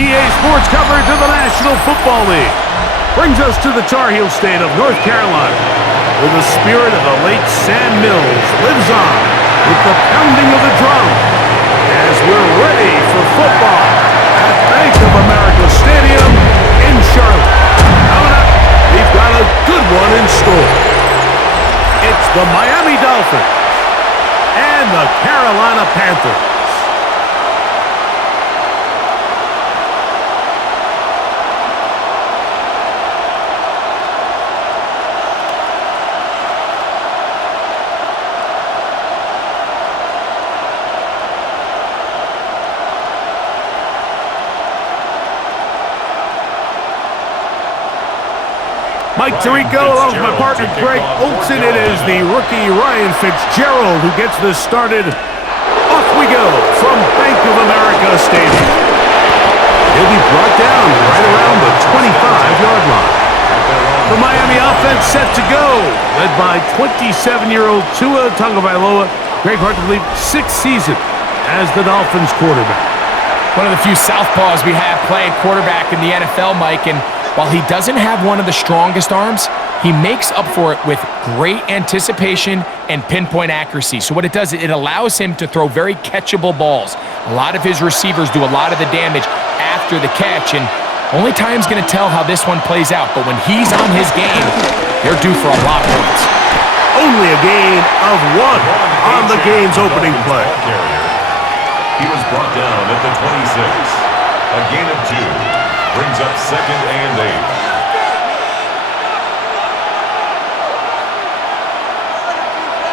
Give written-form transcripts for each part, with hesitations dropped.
EA Sports coverage of the National Football League brings us to the Tar Heel state of North Carolina, where the spirit of the late Sam Mills lives on with the pounding of the drum as we're ready for football at Bank of America Stadium in Charlotte. Coming up, we've got a good one in store. It's the Miami Dolphins and the Carolina Panthers. Mike Tirico along with my partner Greg Olson. It is the rookie Ryan Fitzgerald who gets this started. Off we go from Bank of America Stadium. He'll be brought down right around the 25-yard line. The Miami offense set to go, led by 27-year-old Tua Tagovailoa. Greg, hard to believe, sixth season as the Dolphins quarterback. One of the few southpaws we have playing quarterback in the NFL, Mike, and while he doesn't have one of the strongest arms, he makes up for it with great anticipation and pinpoint accuracy. So what it does, it allows him to throw very catchable balls. A lot of his receivers do a lot of the damage after the catch, and only time's going to tell how this one plays out. But when he's on his game, they're due for a lot of points. Only a gain of one on the game's opening play. He was brought down at the 26. A gain of 2. Brings up 2nd and 8.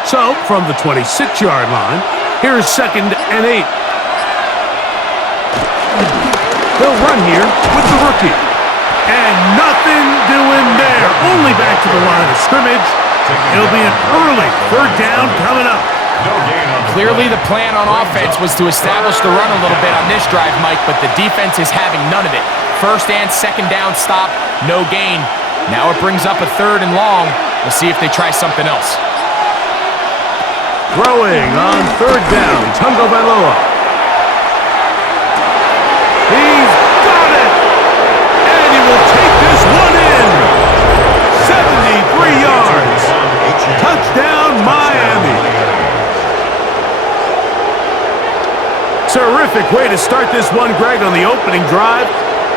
So, from the 26-yard line, here's 2nd and 8. They'll run here with the rookie. And nothing doing there. Only back to the line of scrimmage. It'll be an early 3rd down coming up. Clearly the plan on offense was to establish the run a little bit on this drive, Mike, but the defense is having none of it. 1st and 2nd down stop, no gain. Now it brings up a 3rd and long. We'll see if they try something else. Throwing on 3rd down, Tagovailoa. He's got it! And he will take this one in. 73 yards. Touchdown, Miami. Terrific way to start this one, Greg, on the opening drive.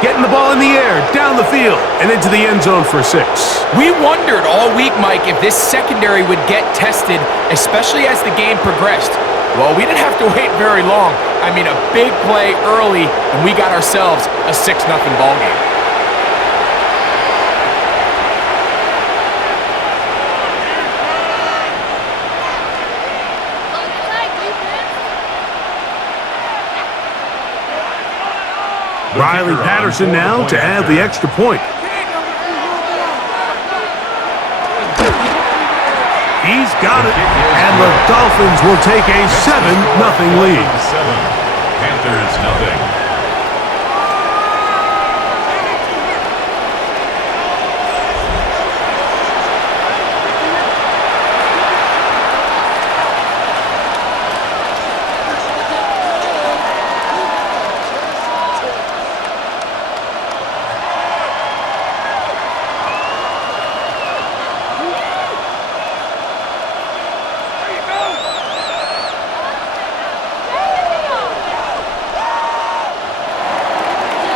Getting the ball in the air, down the field, and into the end zone for 6. We wondered all week, Mike, if this secondary would get tested, especially as the game progressed. Well, we didn't have to wait very long. I mean, a big play early, and we got ourselves a 6-0 ball game. Riley Patterson now to add the extra point. He's got it, and the Dolphins will take a 7-0 lead. Panthers nothing.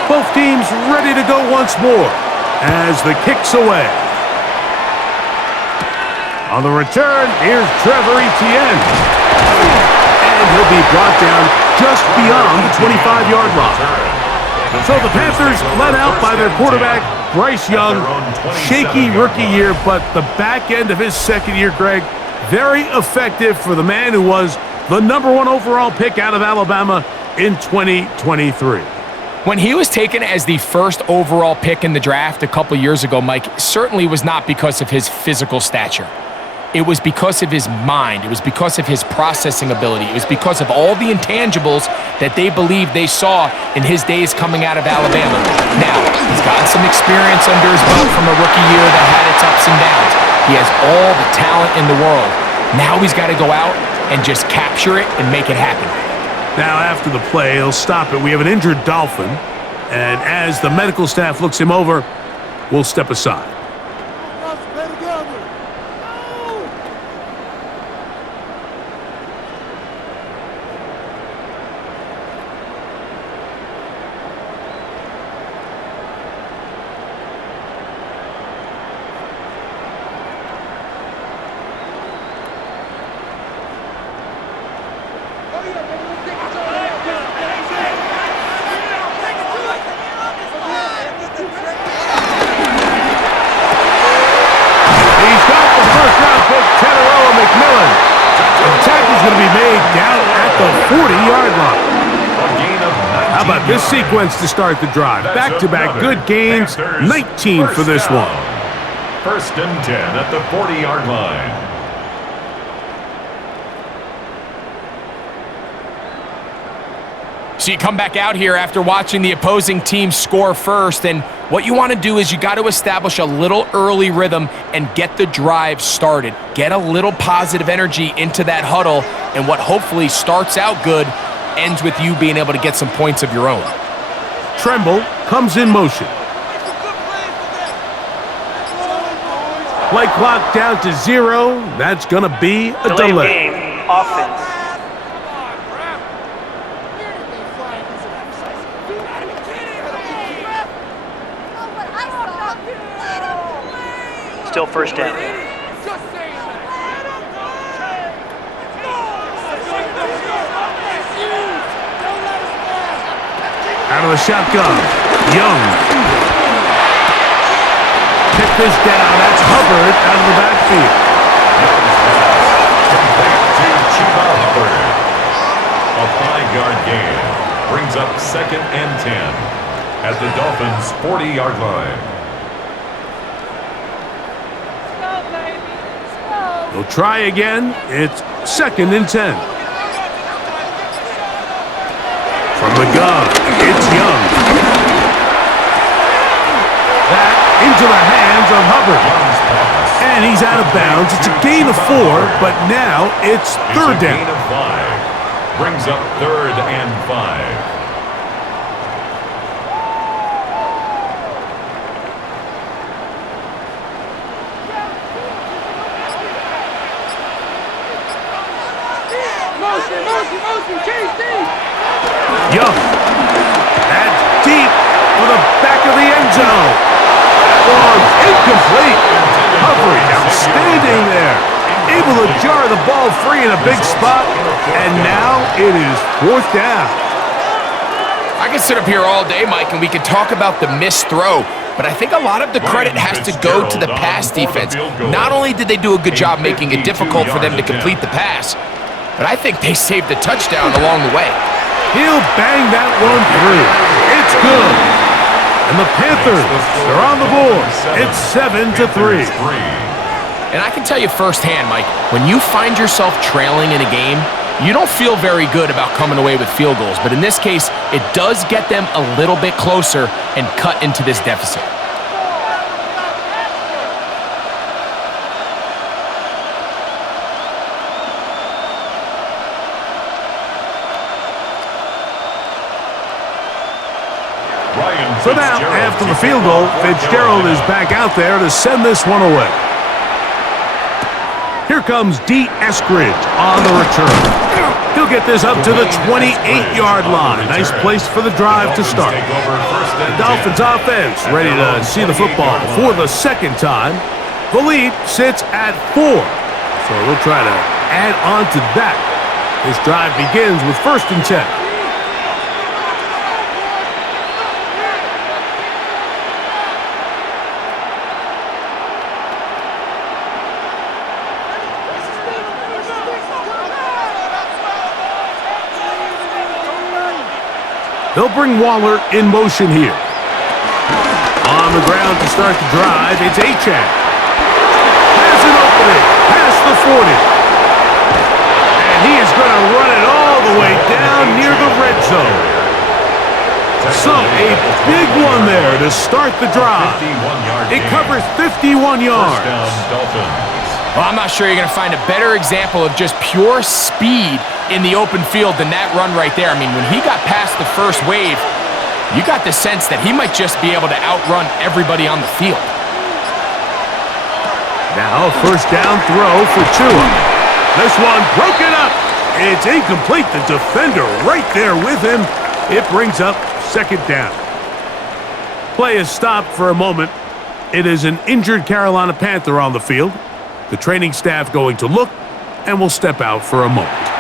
Both teams ready to go once more as the kick's away. On the return, here's Trevor Etienne. And he'll be brought down just beyond the 25-yard line. So the Panthers led out by their quarterback, Bryce Young. Shaky rookie year, but the back end of his 2nd year, Greg, very effective for the man who was the #1 overall pick out of Alabama in 2023. When he was taken as the 1st overall pick in the draft a couple years ago, Mike, certainly was not because of his physical stature. It was because of his mind. It was because of his processing ability. It was because of all the intangibles that they believed they saw in his days coming out of Alabama. Now, he's got some experience under his belt from a rookie year that had its ups and downs. He has all the talent in the world. Now he's got to go out and just capture it and make it happen. Now, after the play, he'll stop it. We have an injured Dolphin. And as the medical staff looks him over, we'll step aside. This sequence to start the drive. Back-to-back good gains, 19 for this one. First and 10 at the 40-yard line. So you come back out here after watching the opposing team score first, and what you want to do is you got to establish a little early rhythm and get the drive started. Get a little positive energy into that huddle, and what hopefully starts out good ends with you being able to get some points of your own. Tremble comes in motion. Play clock down to 0. That's going to be a delay. Game, offense. Still first down. Out of the shotgun, Young. Pick this down. That's Hubbard out of the backfield. A 5-yard gain brings up 2nd and 10 at the Dolphins' 40-yard line. They'll try again. It's 2nd and 10. From the gun, it's Young. That into the hands of Hubbard. And he's out of bounds. It's a gain of 4, but now it's 3rd down. Gain of 5 brings up 3rd and 5. Young. That's deep for the back of the end zone. One's incomplete. Hubbard outstanding there. Able to jar the ball free in a big spot. And now it is 4th down. I can sit up here all day, Mike, and we can talk about the missed throw, but I think a lot of the credit has to go to the pass defense. Not only did they do a good job making it difficult for them to complete the pass, but I think they saved the touchdown along the way. He'll bang that one through. It's good. And the Panthers, they're on the board. It's 7-3. And I can tell you firsthand, Mike, when you find yourself trailing in a game, you don't feel very good about coming away with field goals. But in this case, it does get them a little bit closer and cut into this deficit. So now, after the field goal, Fitzgerald is back out there to send this one away. Here comes D. Eskridge on the return. He'll get this up to the 28-yard line. Nice place for the drive to start. The Dolphins offense ready to see the football for the 2nd time. The lead sits at 4. So we'll try to add on to that. This drive begins with 1st and 10. They'll bring Waller in motion here. On the ground to start the drive, it's Achane. Has an opening, past the 40. And he is going to run it all the way down near the red zone. So, a big one there to start the drive. It covers 51 yards. Well, I'm not sure you're going to find a better example of just pure speed in the open field than that run right there. I mean, when he got past the first wave, You got the sense that he might just be able to outrun everybody on the field. Now, first down throw for Tua. This one broken up. It's incomplete. The defender right there with him. It brings up second down. Play is stopped for a moment. It is an injured Carolina Panther on the field. The training staff going to look and will step out for a moment.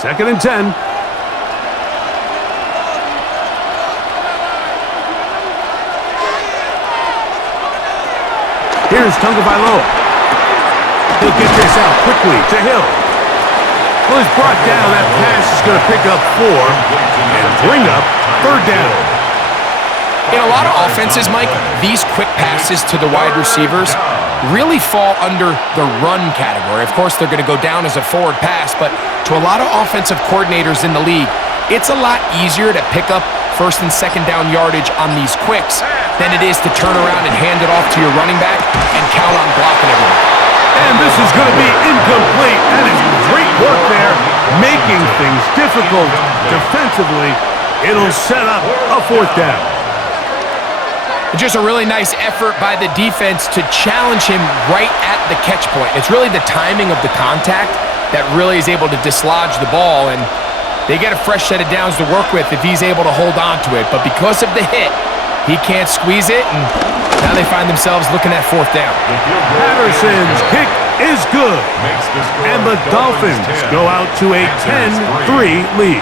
Second and 10. Here's Tagovailoa. He'll get this out quickly to Hill. Well, he's brought down. That pass is going to pick up 4 and bring up third down. In a lot of offenses, Mike, these quick passes to the wide receivers really fall under the run category. Of course, they're going to go down as a forward pass, but to a lot of offensive coordinators in the league, it's a lot easier to pick up first and second down yardage on these quicks than it is to turn around and hand it off to your running back and count on blocking everyone. And this is going to be incomplete. That is great work there, making things difficult defensively. It'll set up a fourth down. Just a really nice effort by the defense to challenge him right at the catch point. It's really the timing of the contact that really is able to dislodge the ball, and they get a fresh set of downs to work with if he's able to hold on to it. But because of the hit, he can't squeeze it, and now they find themselves looking at fourth down. Patterson's kick is good, and the Dolphins go out to a 10-3 lead.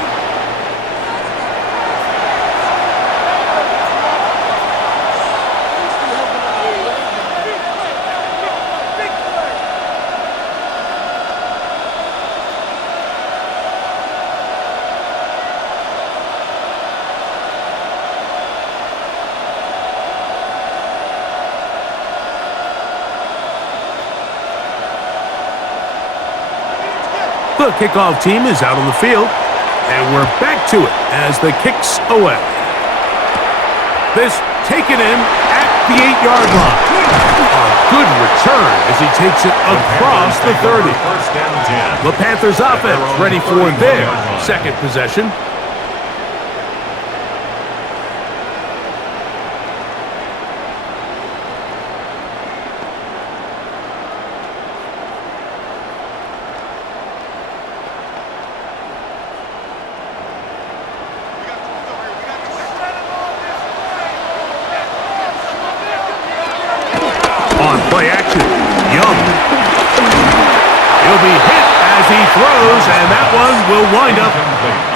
The kickoff team is out on the field, and we're back to it as the kick's away. This taken in at the 8-yard line. A good return as he takes it across the 30. The Panthers offense ready for their second possession. Play action. Young. He'll be hit as he throws, and that one will wind up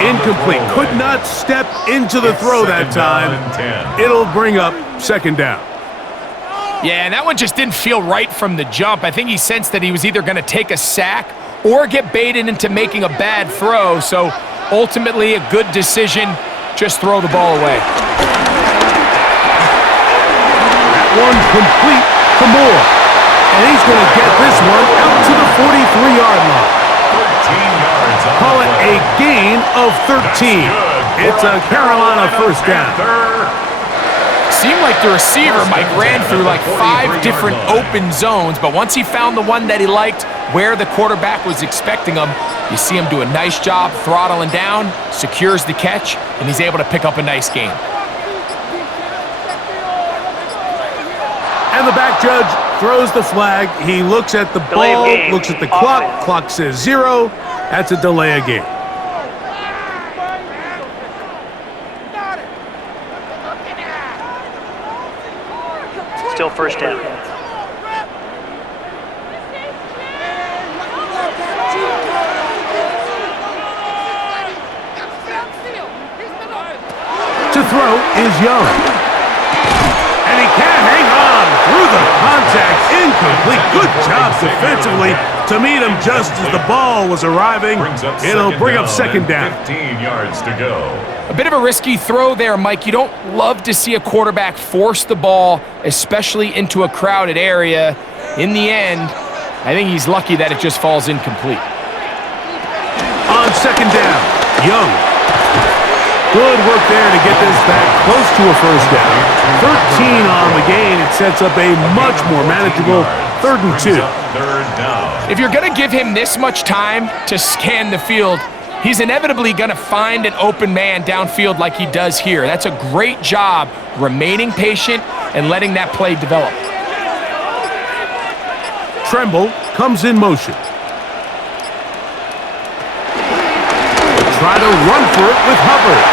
incomplete. Could not step into the throw that time. It'll bring up second down. Yeah, and that one just didn't feel right from the jump. I think he sensed that he was either going to take a sack or get baited into making a bad throw. So ultimately a good decision. Just throw the ball away. That one complete to Moore. And he's going to get this one out to the 43-yard line. 13 yards. Call it a gain of 13. It's a Carolina first down. Seemed like the receiver, Mike, ran through like 5 different open zones, but once he found the one that he liked, where the quarterback was expecting him, you see him do a nice job throttling down, secures the catch, and he's able to pick up a nice gain. And the back judge throws the flag. He looks at the ball, looks at the clock. Clock says 0. That's a delay of game. Still first down. To throw is Young. And he can hang on through the contact. Incomplete. Good job defensively to meet him just as the ball was arriving. It'll bring up second down. 15 yards to go. A bit of a risky throw there, Mike. You don't love to see a quarterback force the ball, especially into a crowded area. In the end, I think he's lucky that it just falls incomplete. On second down, Young. Good work there to get this back close to a first down. 13 on the gain. It sets up a much more manageable 3rd and 2. If you're going to give him this much time to scan the field, he's inevitably going to find an open man downfield like he does here. That's a great job remaining patient and letting that play develop. Tremble comes in motion. Try to run for it with Hubbard.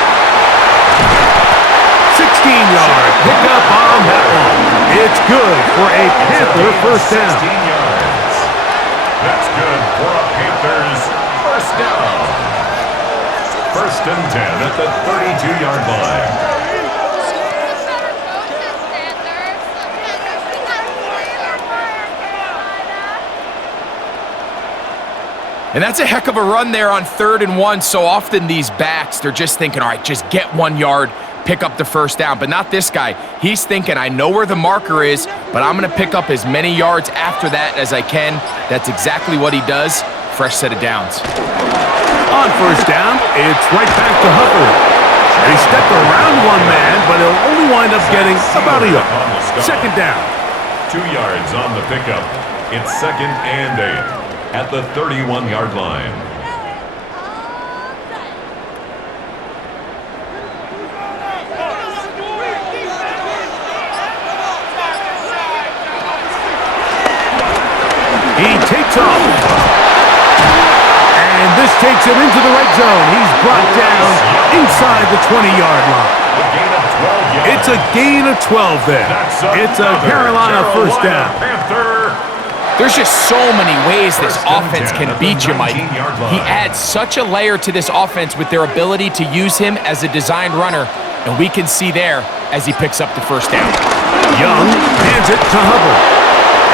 16-yard pickup on that one. It's good for a Panther first down. 16 yards. That's good for a Panthers first down. 1st and 10 at the 32-yard line. And that's a heck of a run there on 3rd and 1. So often these backs, they're just thinking, all right, just get 1 yard, pick up the first down. But not this guy. He's thinking, I know where the marker is, but I'm going to pick up as many yards after that as I can. That's exactly what he does. Fresh set of downs. On first down, it's right back to Hubbard. He stepped around one man, but he'll only wind up getting about a yard. 2nd down. 2 yards on the pickup. It's 2nd and 8 at the 31-yard line. He takes off. And this takes him into the red zone. He's brought down inside the 20-yard line. It's a gain of 12 there. It's a Carolina first down. There's just so many ways this offense can beat you, Mike. He adds such a layer to this offense with their ability to use him as a designed runner, and we can see there as he picks up the first down. Young hands it to Hubbard.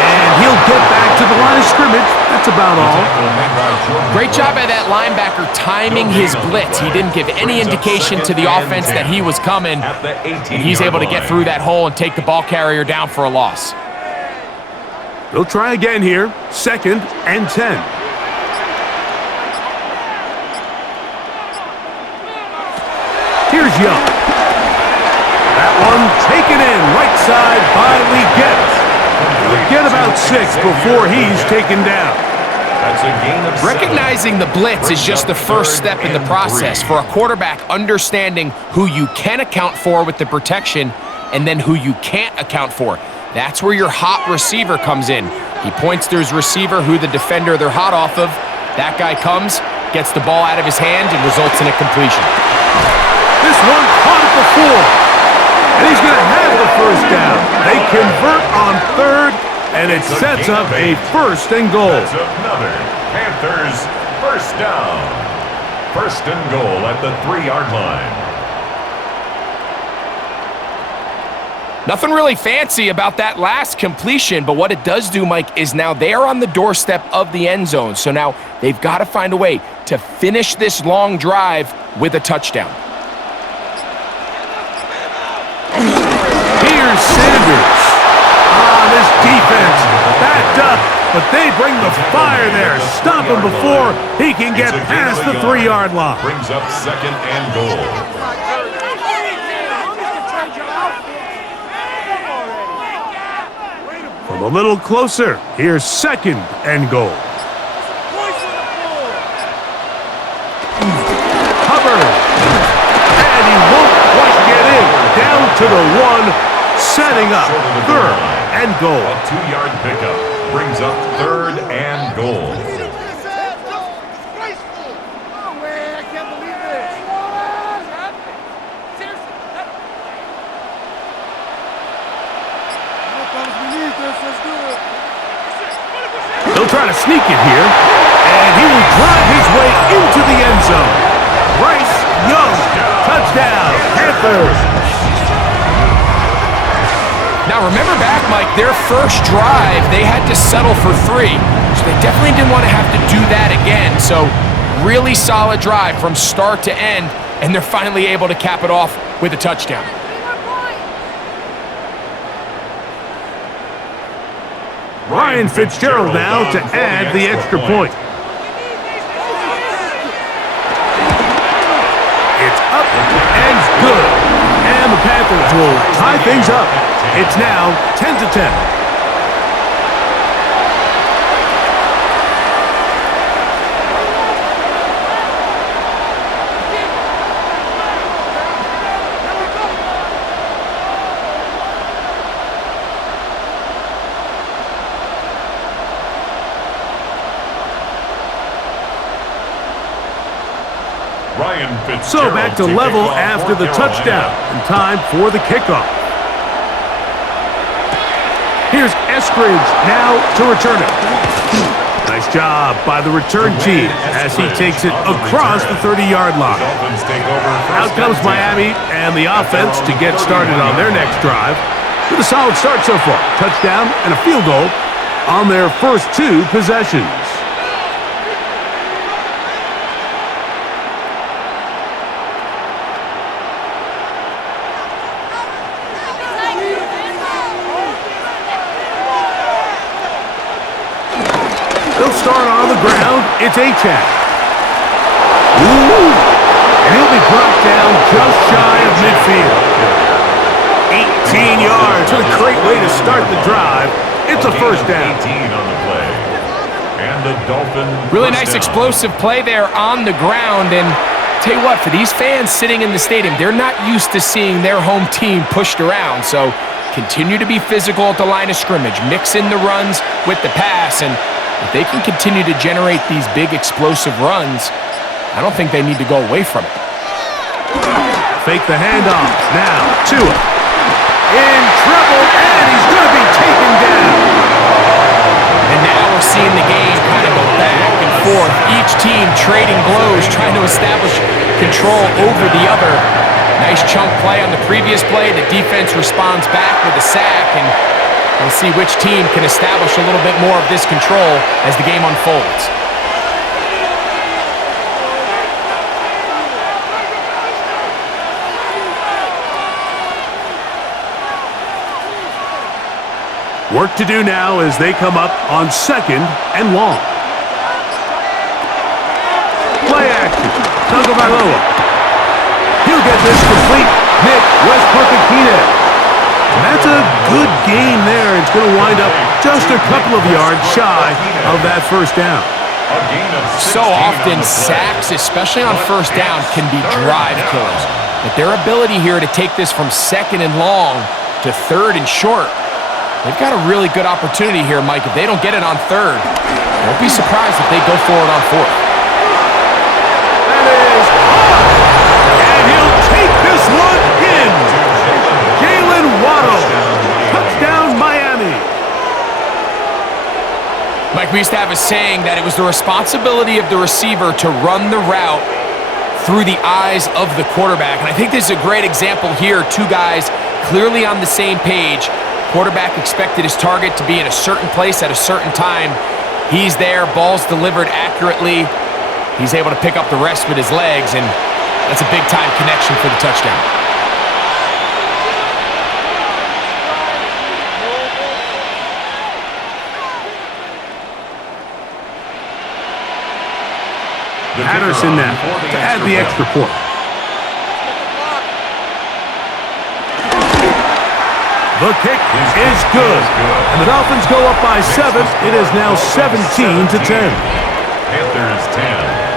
And he'll get back to the line of scrimmage. That's about all. Great job by that linebacker timing his blitz. He didn't give any indication to the offense that he was coming, and he's able to get through that hole and take the ball carrier down for a loss. They'll try again here. 2nd and 10. Here's Young. That one taken in right side by Leggett. He'll get about 6 before he's taken down. That's a gain of 7. Recognizing the blitz is just the first step in the process for a quarterback, understanding who you can account for with the protection and then who you can't account for. That's where your hot receiver comes in. He points to his receiver, who the defender they're hot off of. That guy comes, gets the ball out of his hand, and results in a completion. This one caught at the 4. And he's going to have the first down. They convert on 3rd, and it sets up a 1st and goal. That's another Panthers first down. 1st and goal at the 3-yard line. Nothing really fancy about that last completion, but what it does do, Mike, is now they are on the doorstep of the end zone. So now they've got to find a way to finish this long drive with a touchdown. Here's Sanders. This defense backed up, but they bring the fire there. Stop him before he can get past the 3-yard line. Brings up 2nd and goal. From a little closer, here's 2nd and goal. Hubbard. And he won't quite get in. Down to the 1, setting up 3rd and goal. A 2-yard pickup brings up 3rd and goal. They'll try to sneak it here, and he will drive his way into the end zone. Bryce Young, touchdown, Panthers. Now remember back, Mike, their first drive, they had to settle for 3. So they definitely didn't want to have to do that again. So really solid drive from start to end, and they're finally able to cap it off with a touchdown. Ryan Fitzgerald now to add the extra point. Dolphins will tie things up. It's now 10-10. So back to level after the touchdown, and time for the kickoff. Here's Eskridge now to return it. Nice job by the return team as he takes it across the 30-yard line. Out comes Miami and the offense to get started on their next drive with a solid start so far. Touchdown and a field goal on their first two possessions. They'll start on the ground. It's Achane. Ooh! And he'll be brought down just shy of midfield. 18 yards. What a great way to start the drive. It's a first down. 18 on the play. And the Dolphins. Really nice explosive play there on the ground. And tell you what, for these fans sitting in the stadium, they're not used to seeing their home team pushed around. So continue to be physical at the line of scrimmage. Mix in the runs with the pass. And if they can continue to generate these big explosive runs, I don't think they need to go away from it. Fake the handoff. Now, Tua. In trouble, and he's going to be taken down. And now we're seeing the game kind of go back and forth. Each team trading blows, trying to establish control over the other. Nice chunk play on the previous play. The defense responds back with a sack, and we'll see which team can establish a little bit more of this control as the game unfolds. Work to do now as they come up on 2nd and long. Play action. Tagovailoa. He'll get this complete. Nick Westbrook-Akine. And that's a good game there. It's going to wind up just a couple of yards shy of that first down. So often sacks, especially on first down, can be drive killers. But their ability here to take this from 2nd and long to 3rd and short, they've got a really good opportunity here, Mike. If they don't get it on 3rd, don't be surprised if they go for it on 4th. That is hard. And he'll take this one in. Jalen Waddle. Touchdown, Miami. Mike, we used to have a saying that it was the responsibility of the receiver to run the route through the eyes of the quarterback. And I think this is a great example here. Two guys clearly on the same page. Quarterback expected his target to be in a certain place at a certain time. He's there, ball's delivered accurately. He's able to pick up the rest with his legs, and that's a big-time connection for the touchdown. Patterson now to add the extra point. The kick is good. And the Dolphins go up by 7. It is now 17-10. Panthers 10.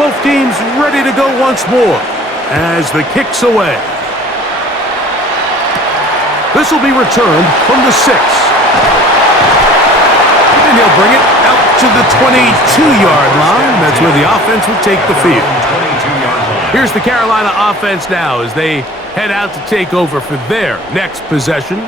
Both teams ready to go once more as the kick's away. This will be returned from the 6. And he'll bring it out to the 22-yard line. That's where the offense will take the field. Here's the Carolina offense now as they head out to take over for their next possession.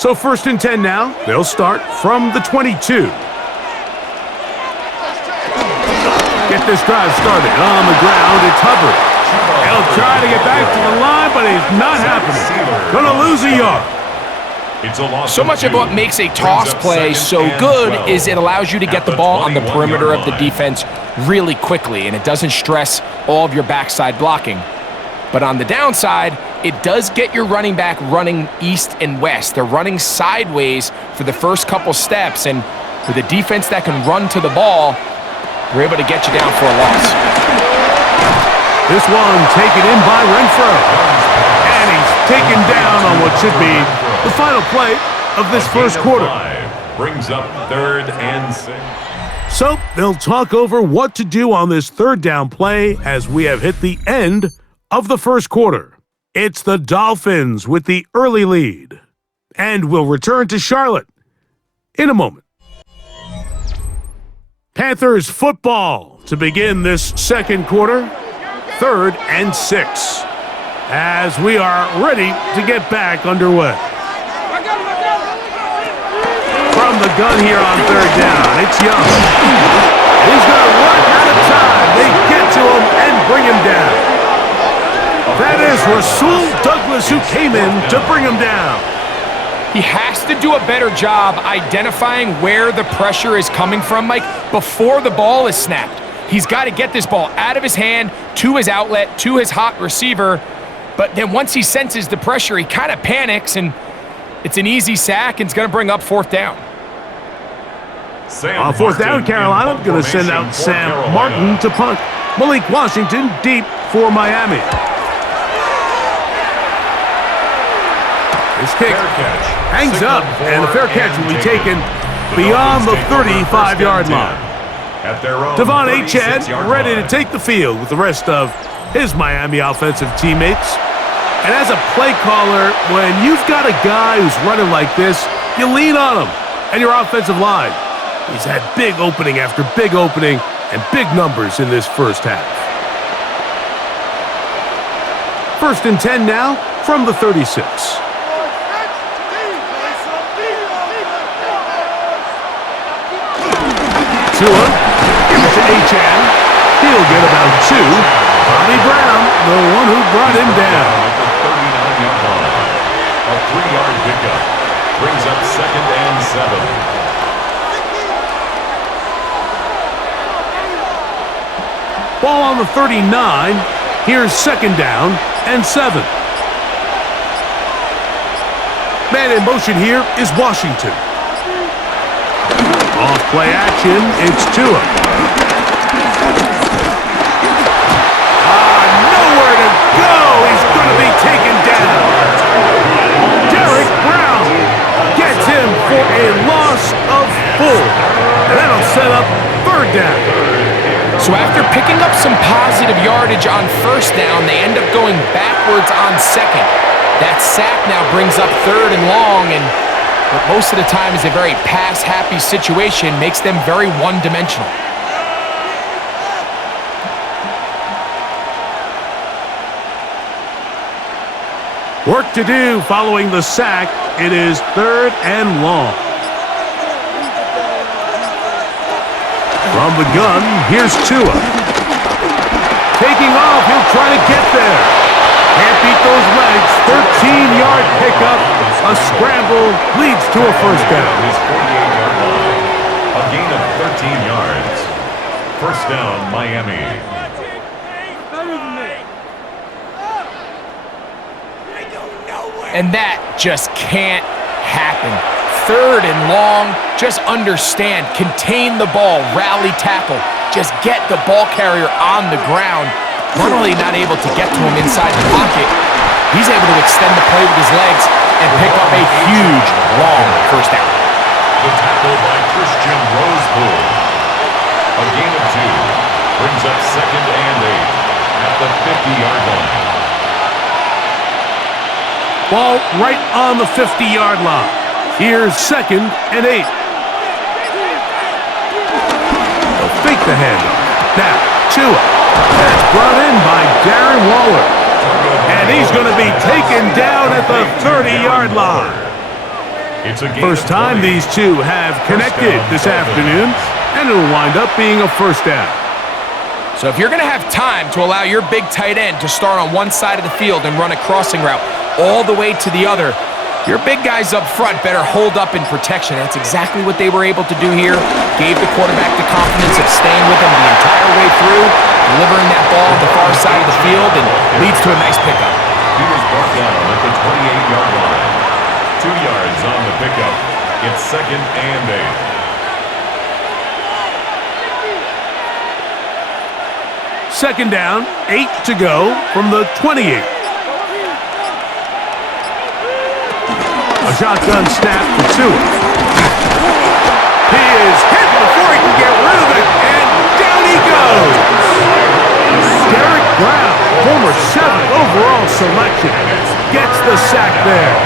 So 1st and 10 now. They'll start from the 22. Get this drive started. On the ground, it's Hubbard. He'll try to get back to the line, but it's not happening. Gonna lose a yard. So much of what makes a toss play so good is it allows you to get the ball on the perimeter of the defense really quickly, and it doesn't stress all of your backside blocking. But on the downside, it does get your running back running east and west. They're running sideways for the first couple steps, and with a defense that can run to the ball, we're able to get you down for a loss. This one taken in by Renfro. And he's taken down on what should be the final play of this first quarter. Brings up 3rd and 6. So they'll talk over what to do on this 3rd down play as we have hit the end of the first quarter. It's the Dolphins with the early lead. And we'll return to Charlotte in a moment. Panthers football to begin this second quarter, 3rd and 6, as we are ready to get back underway. From the gun here on 3rd down, it's Young. He's going to run out of time. They get to him and bring him down. That is Rasul Douglas who came in to bring him down. He has to do a better job identifying where the pressure is coming from, Mike, before the ball is snapped. He's got to get this ball out of his hand, to his outlet, to his hot receiver. But then once he senses the pressure, he kind of panics, and it's an easy sack, and it's going to bring up 4th down. On 4th down, Carolina going to send out Sam Martin to punt. Malik Washington deep for Miami. This kick hangs up, and the fair catch will be taken beyond the 35-yard line. Devon Achane ready to take the field with the rest of his Miami offensive teammates. And as a play caller, when you've got a guy who's running like this, you lean on him and your offensive line. He's had big opening after big opening and big numbers in this first half. 1st and 10 now from the 36. Tua, give it to Achane. He'll get about 2. Bobby Brown, the one who brought him down. At the 39-yard line. A 3-yard pickup. Brings up 2nd and 7. Ball on the 39. Here's 2nd down and 7. Man in motion here is Washington. Off play action, it's Tua. Nowhere to go. He's going to be taken down. Derek Brown gets him for a loss of 4. And that'll set up 3rd down. So after picking up some positive yardage on 1st down, they end up going backwards on 2nd. That sack now brings up 3rd and long, and what most of the time is a very pass-happy situation makes them very one-dimensional. Work to do following the sack. It is 3rd and long. From the gun, here's Tua. Taking off, he'll try to get there. Can't beat those legs. 13-yard pickup. A scramble leads to a 1st down. His 48-yard line. A gain of 13 yards. 1st down, Miami. And that just can't happen. 3rd and long, just understand, contain the ball, rally tackle, just get the ball carrier on the ground. Not only not able to get to him inside the pocket, he's able to extend the play with his legs and pick up a huge, long 1st down. The tackle by Christian Rosebull. A gain of 2. Brings up 2nd and 8 at the 50-yard line. Ball right on the 50-yard line. Here's 2nd and 8. They'll fake the handoff. Now, Tua. That's brought in by Darren Waller. And he's going to be taken down at the 30-yard line. It's a gain First of time 20. these two have connected down, this Dolphins. afternoon, and it'll wind up being a first down. So if you're going to have time to allow your big tight end to start on one side of the field and run a crossing route all the way to the other, your big guys up front better hold up in protection. That's exactly what they were able to do here. Gave the quarterback the confidence of staying with him the entire way through, delivering that ball on the far side of the field, and leads to a nice pickup. He was brought down at the 28-yard line. 2 yards on the pickup. It's 2nd and 8. Second down, 8 to go from the 28. A shotgun snap to Tua. He is hit before he can get rid of it, and down he goes. Derek Brown, former 7th overall selection, gets the sack there.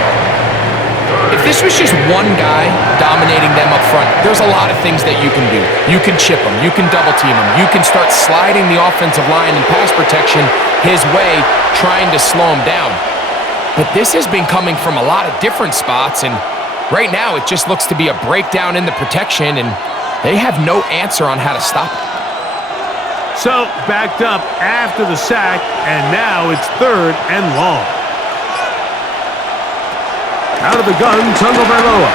If this was just one guy dominating them up front, there's a lot of things that you can do. You can chip him. You can double team him. You can start sliding the offensive line and pass protection his way, trying to slow him down. But this has been coming from a lot of different spots, and right now it just looks to be a breakdown in the protection, and they have no answer on how to stop it. So, backed up after the sack, and now it's 3rd and long. Out of the gun, Tagovailoa.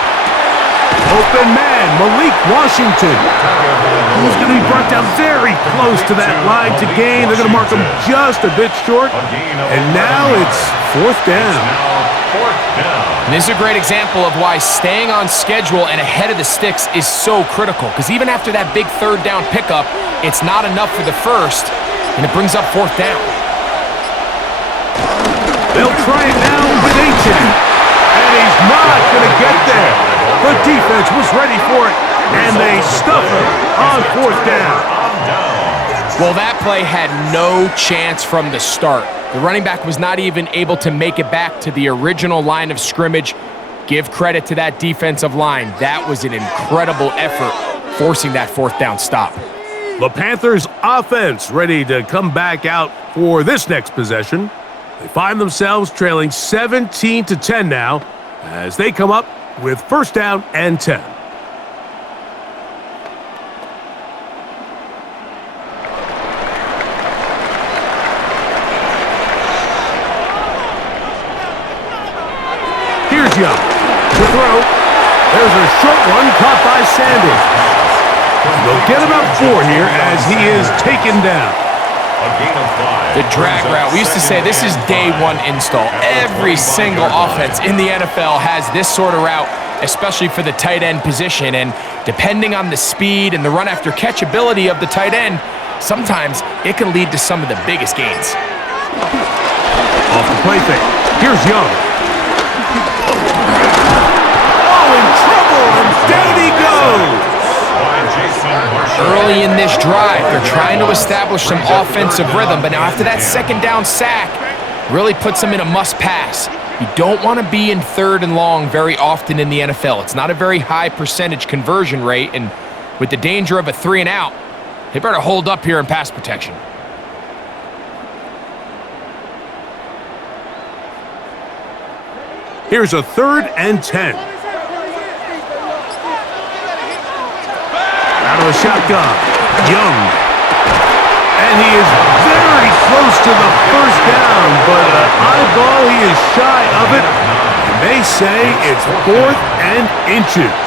Open man, Malik Washington. He's going to be brought down very close to that line to gain. They're going to mark him just a bit short. And now it's 4th down. Now 4th down. And this is a great example of why staying on schedule and ahead of the sticks is so critical, because even after that big 3rd down pickup, it's not enough for the first, and it brings up 4th down. They'll try it now with Anchin. And he's not going to get there. The defense was ready for it, and they stuff him on 4th down. Well, that play had no chance from the start. The running back was not even able to make it back to the original line of scrimmage. Give credit to that defensive line. That was an incredible effort, forcing that 4th down stop. The Panthers' offense ready to come back out for this next possession. They find themselves trailing 17-10 now as they come up with 1st down and 10. Here's Young to throw. There's a short one caught by Sanders. They'll get about 4 here as he is taken down. The drag route. We used to say this is day 1 install. Every single offense in the NFL has this sort of route, especially for the tight end position. And depending on the speed and the run after catch ability of the tight end, sometimes it can lead to some of the biggest gains. Off the play fake. Here's Young. Oh, in trouble, and down he goes. Early in this drive, they're trying to establish some offensive rhythm, but now after that 2nd down sack, really puts them in a must-pass. You don't want to be in 3rd and long very often in the NFL. It's not a very high percentage conversion rate, and with the danger of a 3 and out, they better hold up here in pass protection. Here's a 3rd and 10. Out of the shotgun, Young. And he is very close to the 1st down, but an eyeball, he is shy of it. And they say it's 4th and inches.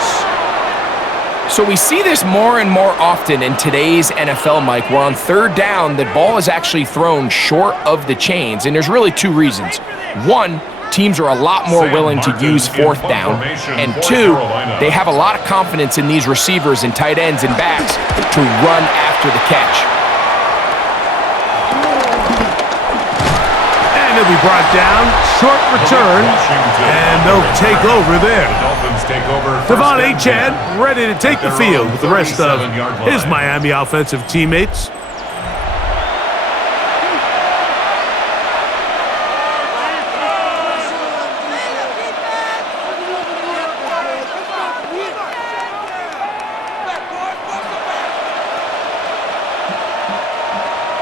So we see this more and more often in today's NFL, Mike, where on 3rd down, the ball is actually thrown short of the chains, and there's really 2 reasons. 1, teams are a lot more willing to use 4th down, and 2, they have a lot of confidence in these receivers and tight ends and backs to run after the catch. And he'll be brought down, short return, and they'll take over there. Devon Achane ready to take the field with the rest of his Miami offensive teammates.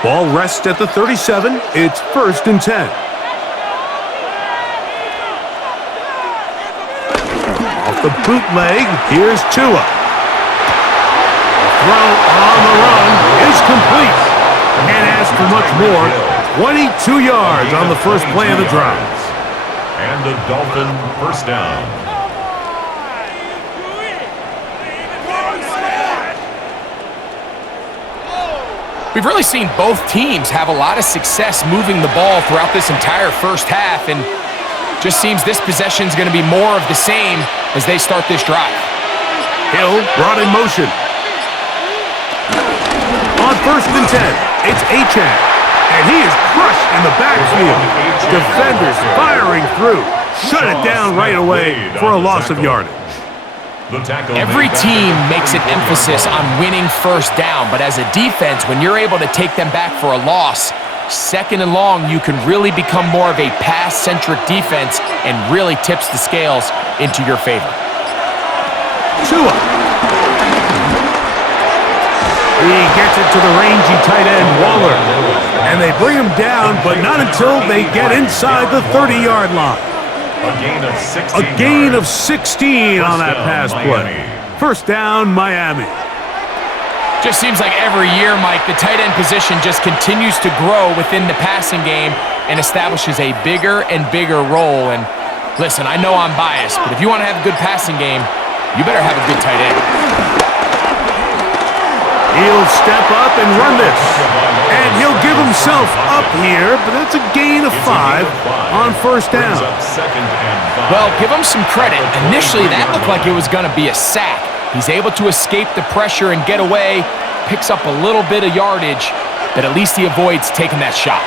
Ball rests at the 37. It's 1st and 10. Off the bootleg. Here's Tua. Throw on the run is complete. Can't ask for much more. 22 yards on the first play of the drive. And the Dolphin first down. We've really seen both teams have a lot of success moving the ball throughout this entire first half, and just seems this possession is going to be more of the same as they start this drive. Hill brought in motion. On 1st and 10, it's Achane, and he is crushed in the backfield. Defenders firing through. Shut it down right away for a loss of yardage. Every team makes an emphasis on winning first down, but as a defense, when you're able to take them back for a loss, 2nd and long, you can really become more of a pass-centric defense and really tips the scales into your favor. Tua. He gets it to the rangy tight end, Waller. And they bring him down, but not until they get inside the 30-yard line. A gain of 16 on that pass play. First down, Miami. Just seems like every year, Mike, the tight end position just continues to grow within the passing game and establishes a bigger and bigger role. And listen, I know I'm biased, but if you want to have a good passing game, you better have a good tight end. He'll step up and run this. And he'll give himself up here, but that's a gain of 5 on first down. Well, give him some credit. Initially, that looked like it was going to be a sack. He's able to escape the pressure and get away, picks up a little bit of yardage, but at least he avoids taking that shot.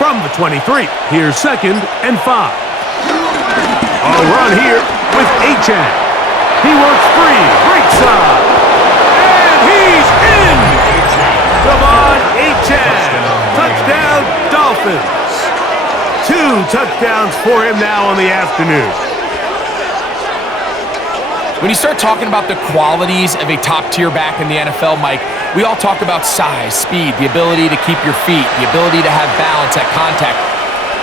From the 23, here's 2nd and 5. A run here with Achane. He works free, right side. And he's in! Devon Achane. Touchdown, Dolphins. 2 touchdowns for him now on the afternoon. When you start talking about the qualities of a top-tier back in the NFL, Mike, we all talk about size, speed, the ability to keep your feet, the ability to have balance at contact.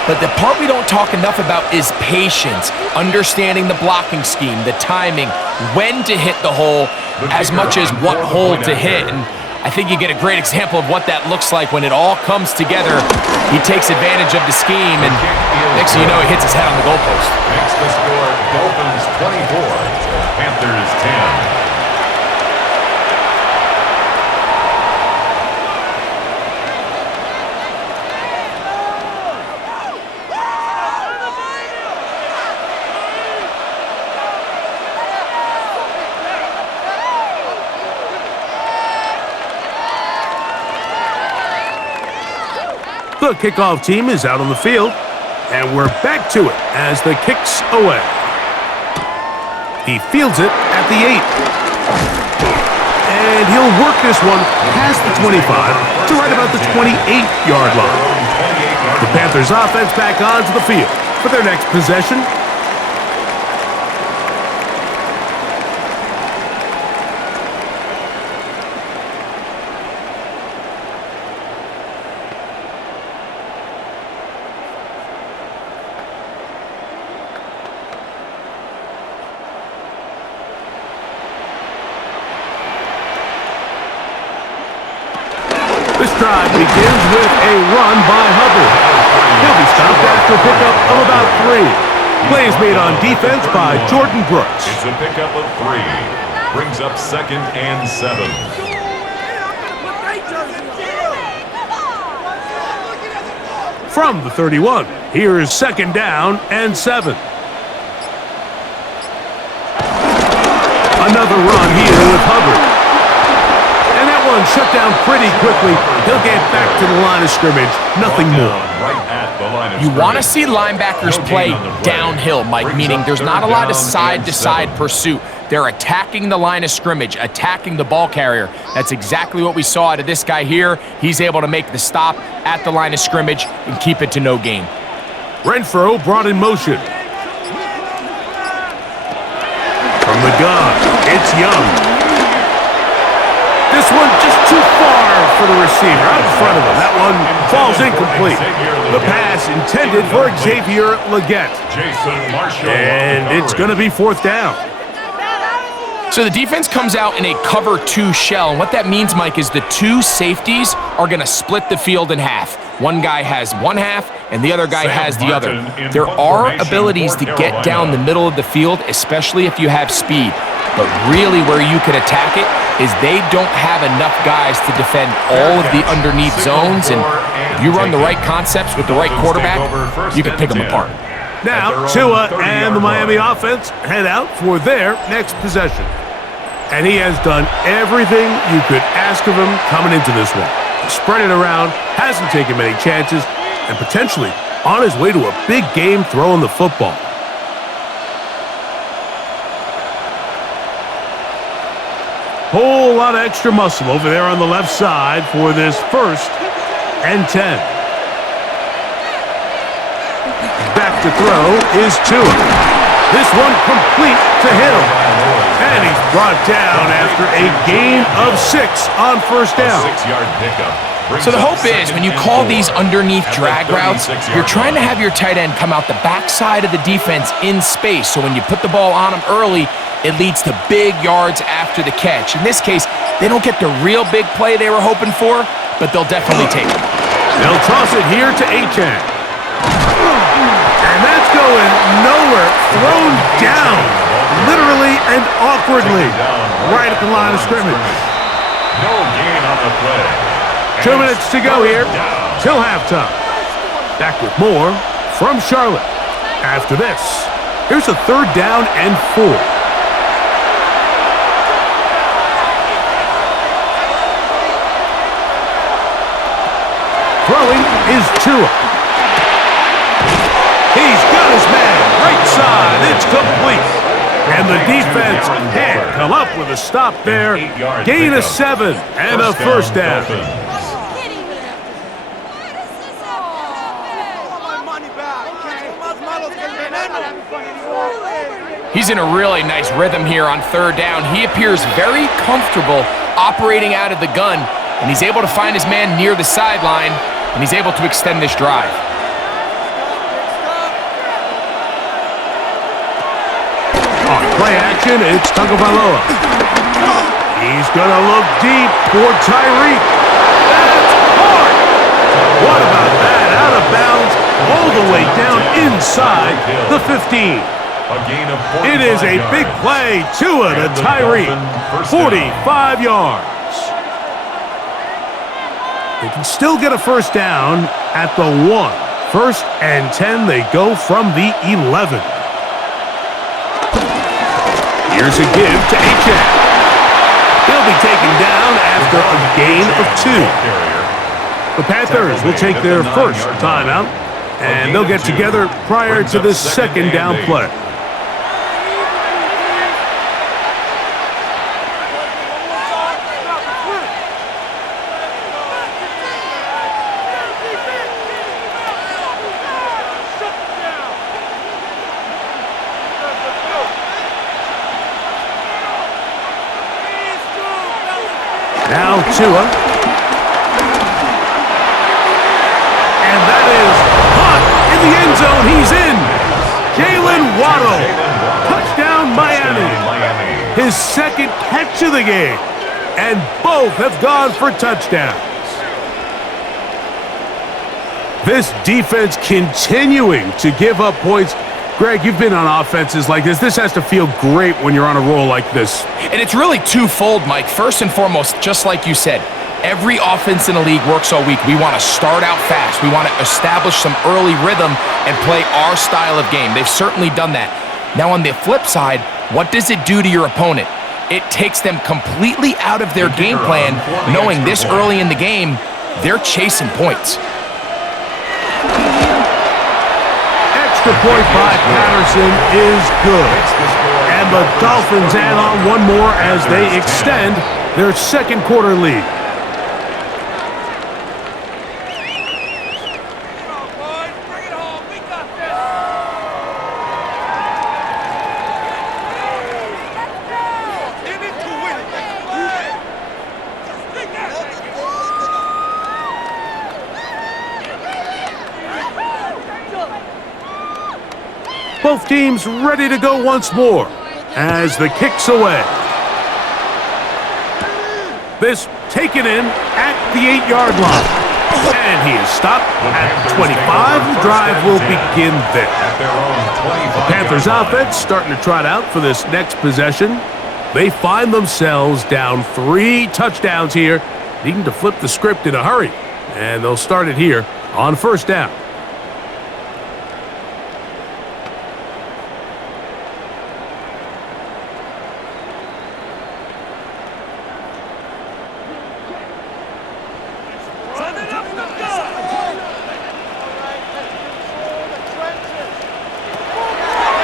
But the part we don't talk enough about is patience, understanding the blocking scheme, the timing, when to hit the hole, as much as what hole to hit. And I think you get a great example of what that looks like when it all comes together. He takes advantage of the scheme, and next thing you know, he hits his head on the goalpost. Makes the score Dolphins 24. Panthers 10. The kickoff team is out on the field, and we're back to it as the kick's away. He fields it at the 8. And he'll work this one past the 25 to right about the 28-yard line. The Panthers offense back onto the field for their next possession. This drive begins with a run by Hubbard. He'll be stopped after a pickup of about 3. Plays made on defense by Jordan Brooks. It's a pickup of 3. Brings up 2nd and 7. From the 31, here's 2nd down and 7. Another run here with Hubbard. And that one shut down pretty quickly. He'll get back to the line of scrimmage. Nothing more. You want to see linebackers play downhill, Mike, meaning there's not a lot of side-to-side pursuit. They're attacking the line of scrimmage, attacking the ball carrier. That's exactly what we saw out of this guy here. He's able to make the stop at the line of scrimmage and keep it to no gain. Renfro brought in motion. From the gun, it's Young. This one just too far for the receiver out in front of him. That one falls incomplete. The pass intended for Xavier Legette. And it's going to be 4th down. So the defense comes out in a cover 2 shell, and what that means, Mike, is the 2 safeties are going to split the field in half. One guy has one half, and the other guy has the other. There are abilities to get down the middle of the field, especially if you have speed. But really where you can attack it is they don't have enough guys to defend all of the underneath zones, and if you run the right concepts with the right quarterback, you can pick them apart. Now, Tua and the Miami offense head out for their next possession. And he has done everything you could ask of him coming into this one. Spread it around, hasn't taken many chances, and potentially on his way to a big game throwing the football. Whole lot of extra muscle over there on the left side for this 1st and 10. Back to throw is Tua. This one complete to him. And he's brought down after a gain of 6 on 1st down. 6-yard pickup. So the hope is when you call these underneath drag routes, you're trying to have your tight end come out the backside of the defense in space. So when you put the ball on him early, it leads to big yards after the catch. In this case, they don't get the real big play they were hoping for, but they'll definitely take it. They'll toss it here to Achane. And that's going nowhere. Thrown down, literally and awkwardly, right at the line of scrimmage. No gain on the play. 2 minutes to go here till halftime. Back with more from Charlotte. After this, here's a 3rd down and 4. Throwing is Tua. He's got his man. Right side. It's complete. And the defense can't come up with a stop there. Gain of 7 and a 1st down. He's in a really nice rhythm here on 3rd down. He appears very comfortable operating out of the gun, and he's able to find his man near the sideline, and he's able to extend this drive. On play action, it's Tagovailoa. He's going to look deep for Tyreek. That's hard. What about that? Out of bounds, all the way down inside the 15. It is a big play. Tua to Tyreek. 45 yards. They can still get a 1st down at the 1. 1st and 10, they go from the 11. Here's a give to Achane. He'll be taken down after a gain of 2. The Panthers will take their 1st timeout, and they'll get together prior to the 2nd down play. Now Tua. And that is caught in the end zone. He's in. Jalen Waddle. Touchdown Miami. His 2nd catch of the game. And both have gone for touchdowns. This defense continuing to give up points. Greg, you've been on offenses like this. This has to feel great when you're on a roll like this. And it's really twofold, Mike. First and foremost, just like you said, every offense in the league works all week. We want to start out fast. We want to establish some early rhythm and play our style of game. They've certainly done that. Now, on the flip side, what does it do to your opponent? It takes them completely out of their game plan, knowing this early in the game, they're chasing points. The point by Patterson is good. And the Dolphins add on one more as they extend their 2nd quarter lead. Both teams ready to go once more as the kick's away. This taken in at the 8-yard line. And he is stopped at 25. The drive will begin there. The Panthers offense starting to trot out for this next possession. They find themselves down 3 touchdowns here, needing to flip the script in a hurry. And they'll start it here on first down.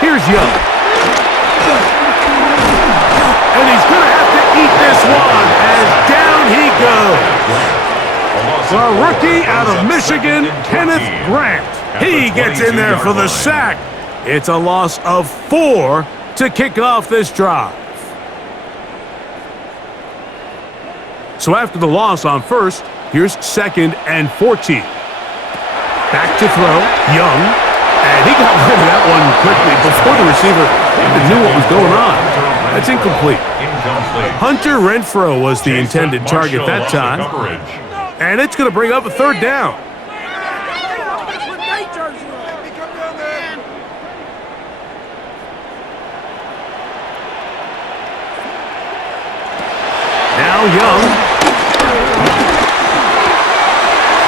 Here's Young. And he's going to have to eat this one as down he goes. The rookie out of Michigan, Kenneth Grant. He gets in there for the sack. It's a loss of 4 to kick off this drive. So after the loss on first, here's 2nd and 14. Back to throw, Young. And he got rid of that one quickly before the receiver even knew what was going on. That's incomplete. Hunter Renfrow was the intended target that time. And it's going to bring up a 3rd down. Now Young.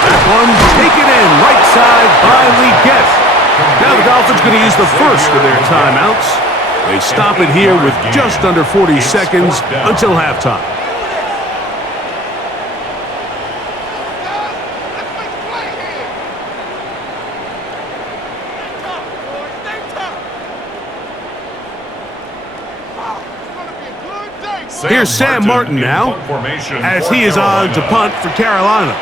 That one taken in right side by Lee Guest. Now the Dolphins going to use the first of their timeouts. They stop it here with just under 40 seconds until halftime. Here's Sam Martin now, as he is on to punt for Carolina.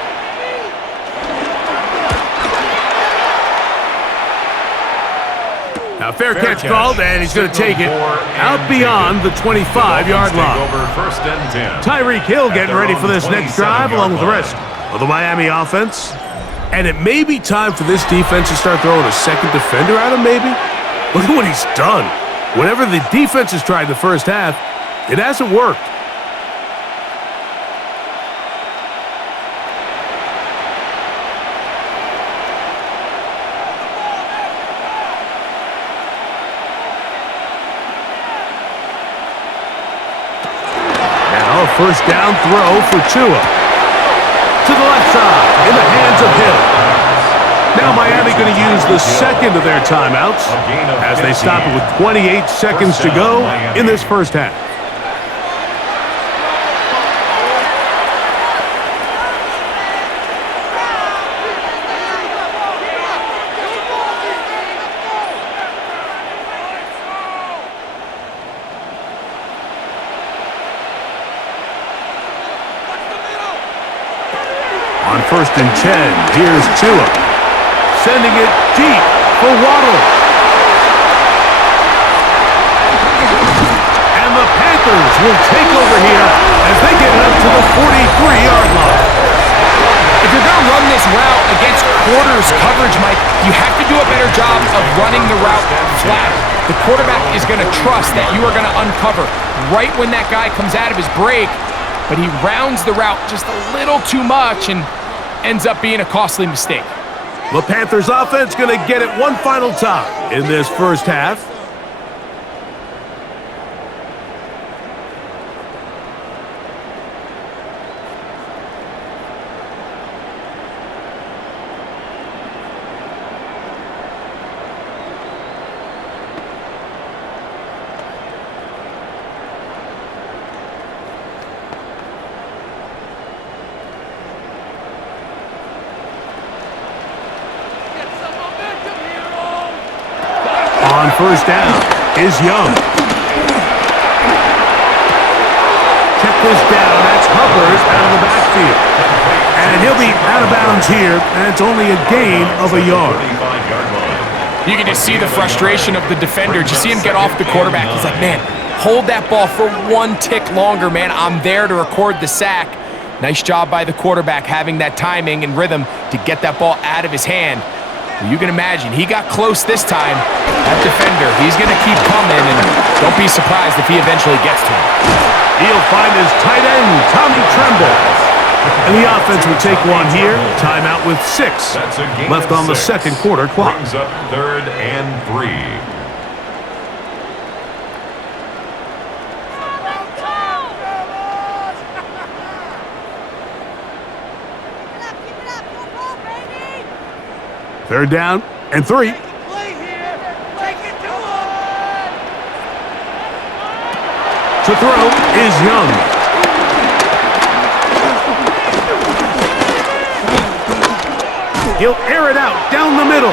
Now, fair catch called, and he's going to take it out beyond the 25-yard line. Tyreek Hill getting ready for this next drive along with the rest of the Miami offense. And it may be time for this defense to start throwing a second defender at him, maybe. Look at what he's done. Whenever the defense has tried the first half, it hasn't worked. First down throw for Tua. To the left side, in the hands of Hill. Now Miami going to use the second of their timeouts as they stop it with 28 seconds to go in this first half. On 1st and 10, here's Tua. Sending it deep for Waddle. And the Panthers will take over here as they get it up to the 43-yard line. If you're going to run this route against quarters coverage, Mike, you have to do a better job of running the route flat. The quarterback is going to trust that you are going to uncover right when that guy comes out of his break, but he rounds the route just a little too much and ends up being a costly mistake. The Panthers offense going to get it one final time in this first half. On first down is Young. Check this down. That's Hubbard out of the backfield. And he'll be out of bounds here, and it's only a gain of a yard. You can just see the frustration of the defender. Just see him get off the quarterback. He's like, man, hold that ball for one tick longer, man. I'm there to record the sack. Nice job by the quarterback having that timing and rhythm to get that ball out of his hand. You can imagine, he got close this time. That defender, he's going to keep coming, and don't be surprised if he eventually gets to him. He'll find his tight end, Tommy Tremble. And the offense will take one here. Timeout with 6 left on the second quarter clock. Brings up 3rd and 3. Third down and 3. To throw is Young. He'll air it out down the middle.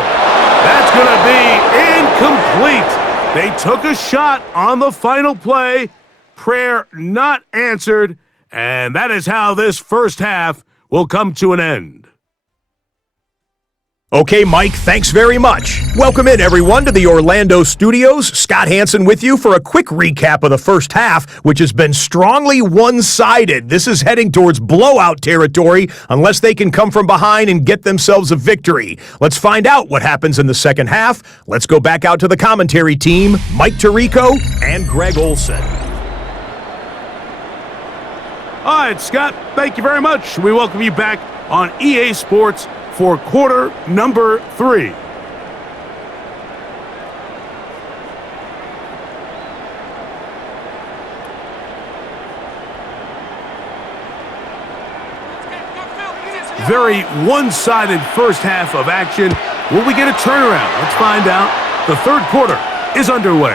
That's going to be incomplete. They took a shot on the final play. Prayer not answered. And that is how this first half will come to an end. Okay, Mike, thanks very much. Welcome in, everyone, to the Orlando studios. Scott Hansen with you for a quick recap of the first half, which has been strongly one-sided. This is heading towards blowout territory unless they can come from behind and get themselves a victory. Let's find out what happens in the second half. Let's go back out to the commentary team, Mike Tirico and Greg Olson. All right, Scott, thank you very much. We welcome you back on EA Sports for quarter number 3. Very one-sided first half of action. Will we get a turnaround? Let's find out. The third quarter is underway.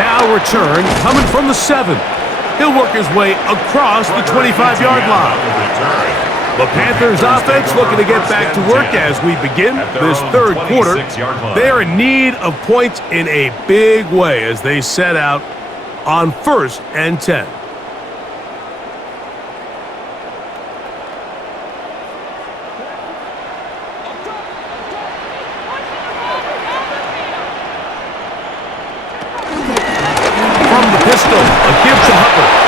Now return coming from the 7. He'll work his way across the 25-yard line. The Panthers offense looking to get back to work as we begin this third quarter. They are in need of points in a big way as they set out on 1st and 10. From the pistol, a give to Hubbard.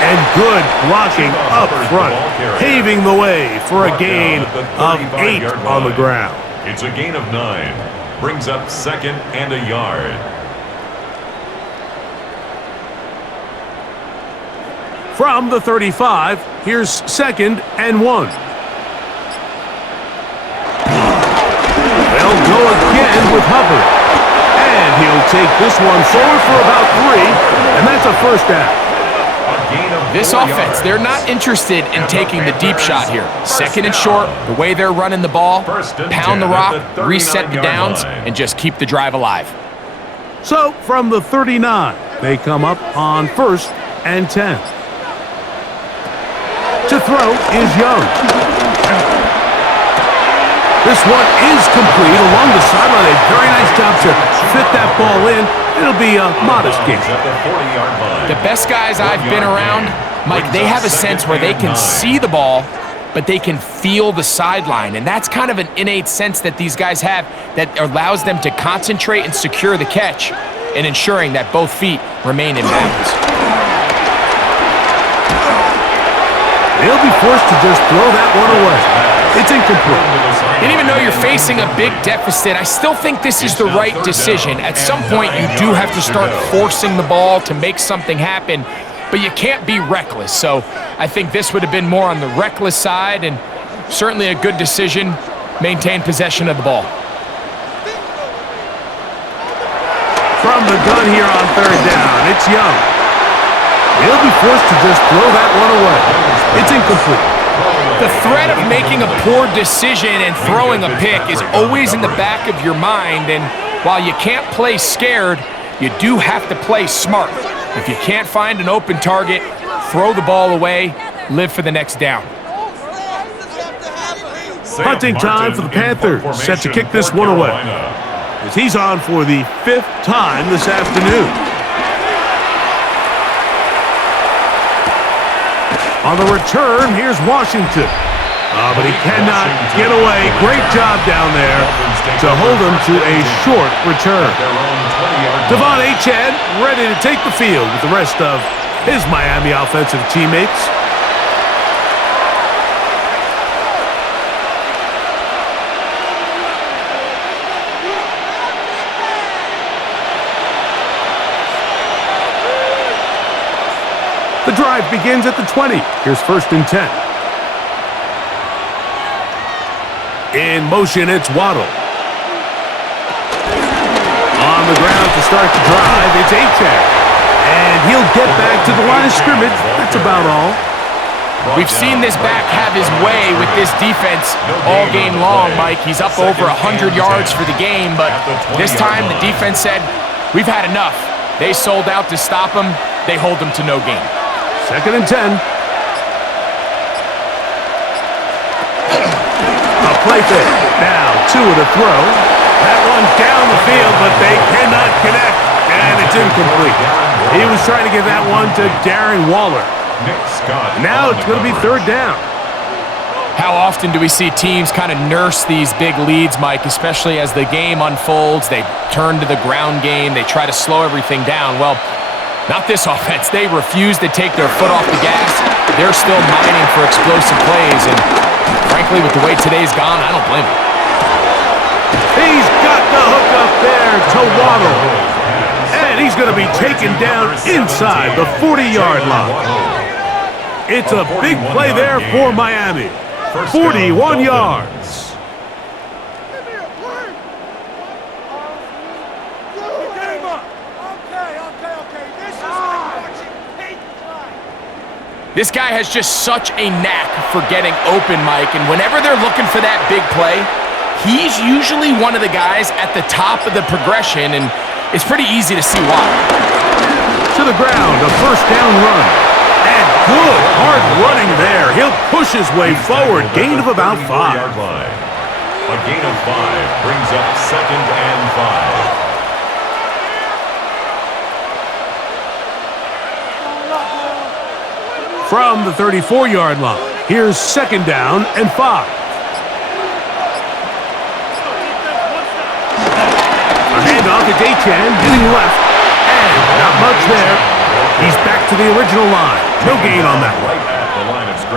And good blocking up front, paving the way for a gain of 8 on the ground. It's a gain of 9. Brings up 2nd and a yard. From the 35, here's 2nd and 1. They'll go again with Hubbard. And he'll take this one forward for about 3, and that's a first down. This offense, they're not interested in taking the deep shot here. 2nd and short, the way they're running the ball, pound the rock, reset the downs, and just keep the drive alive. So from the 39, they come up on 1st and 10. To throw is Young. This one is complete along the sideline. A very nice job to fit that ball in. It'll be a modest gain. The best guys I've been around, Mike, they have a sense where they can see the ball, but they can feel the sideline. And that's kind of an innate sense that these guys have that allows them to concentrate and secure the catch and ensuring that both feet remain in bounds. They'll be forced to just throw that one away. It's incomplete. And even though you're facing a big deficit, I still think this is the right decision. At some point, you do have to start forcing the ball to make something happen, but you can't be reckless. So I think this would have been more on the reckless side, and certainly a good decision. Maintain possession of the ball. From the gun here on 3rd down, it's Young. He'll be forced to just throw that one away. It's incomplete. The threat of making a poor decision and throwing a pick is always in the back of your mind, and while you can't play scared, you do have to play smart. If you can't find an open target, throw the ball away, live for the next down. Punting time for the Panthers, set to kick this one away. As he's on for the 5th time this afternoon. On the return, here's Washington. But he cannot get away. Great job down there to hold him to a short return. Devon Achane ready to take the field with the rest of his Miami offensive teammates. The drive begins at the 20. Here's 1st and 10. In motion, it's Waddle. On the ground to start the drive, it's Achane. And he'll get back to the line of scrimmage. That's about all. We've seen this back have his way with this defense all game long, Mike. He's up over 100 yards for the game, but this time the defense said, we've had enough. They sold out to stop him. They hold him to no gain. 2nd and 10. A play fake. Now 2 of the throw. That one down the field, but they cannot connect, and it's incomplete. He was trying to give that one to Darren Waller. Now it's going to be 3rd down. How often do we see teams kind of nurse these big leads, Mike, especially as the game unfolds? They turn to the ground game. They try to slow everything down. Well, not this offense. They refuse to take their foot off the gas. They're still mining for explosive plays, and frankly, with the way today's gone, I don't blame them. He's got the hook up there to Waddle. And he's going to be taken down inside the 40-yard line. It's a big play there for Miami. 41 yards. This guy has just such a knack for getting open, Mike, and whenever they're looking for that big play, he's usually one of the guys at the top of the progression, and it's pretty easy to see why. To the ground, a 1st down run. And good hard running there. He'll push his way forward. Gain of about 5. A gain of 5 brings up 2nd and 5. From the 34-yard line, here's 2nd down and 5. A handoff to Achane, getting left. And not much there. He's back to the original line. No gain on that one.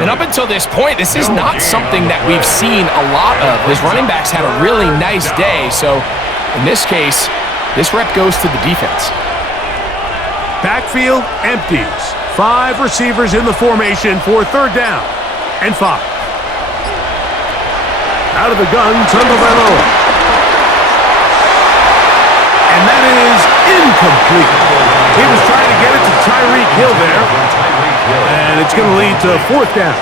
And up until this point, this is not something that we've seen a lot of. His running backs had a really nice day, so in this case, this rep goes to the defense. Backfield empties. 5 receivers in the formation for 3rd down and 5. Out of the gun, Tundovelo. And that is incomplete. He was trying to get it to Tyreek Hill there. And it's going to lead to 4th down.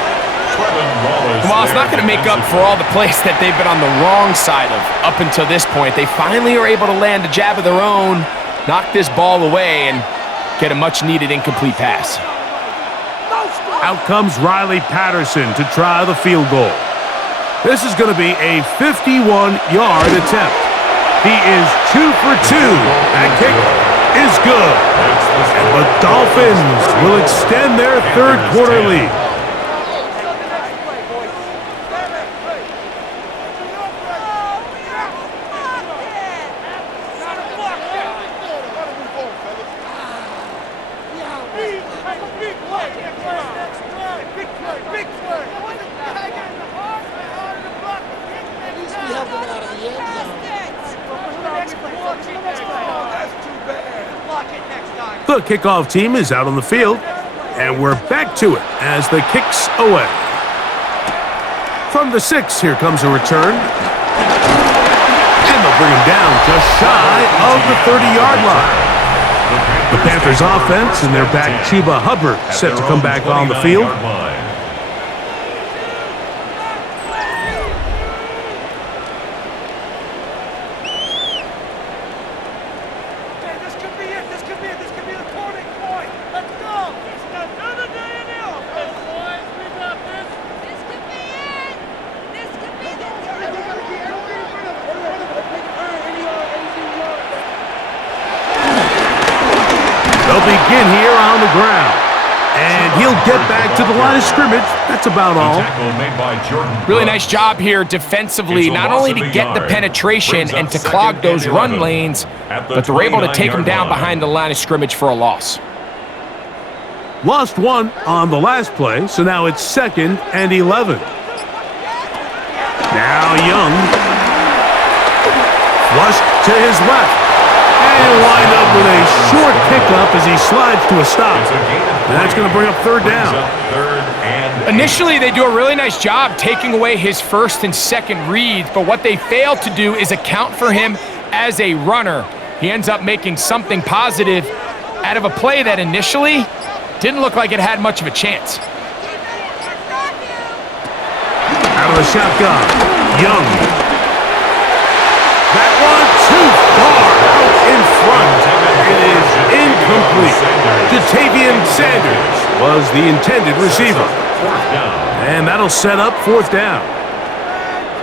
Well, it's not going to make up for all the plays that they've been on the wrong side of up until this point. They finally are able to land a jab of their own, knock this ball away, and get a much-needed incomplete pass. Out comes Riley Patterson to try the field goal. This is going to be a 51-yard attempt. He is 2 for 2. That kick is good. And the Dolphins will extend their 3rd quarter lead. The kickoff team is out on the field, and we're back to it as the kick's away. From the 6, here comes a return. And they'll bring him down just shy of the 30-yard line. The Panthers offense and their back Chuba Hubbard set to come back on the field. Begin here on the ground. And he'll get back to the line of scrimmage. That's about all. Really nice job here defensively, not only to get the penetration and to clog those run lanes, but they're able to take him down behind the line of scrimmage for a loss. Lost 1 on the last play, so now it's 2nd and 11. Now Young. Flushed to his left. And he'll wind up with a short pickup as he slides to a stop. And that's going to bring up third down. Initially, they do a really nice job taking away his first and second reads, but what they fail to do is account for him as a runner. He ends up making something positive out of a play that initially didn't look like it had much of a chance. Out of the shotgun, Young. That one too far out in front. It is incomplete. Jatavian Sanders was the intended receiver. And that'll set up fourth down.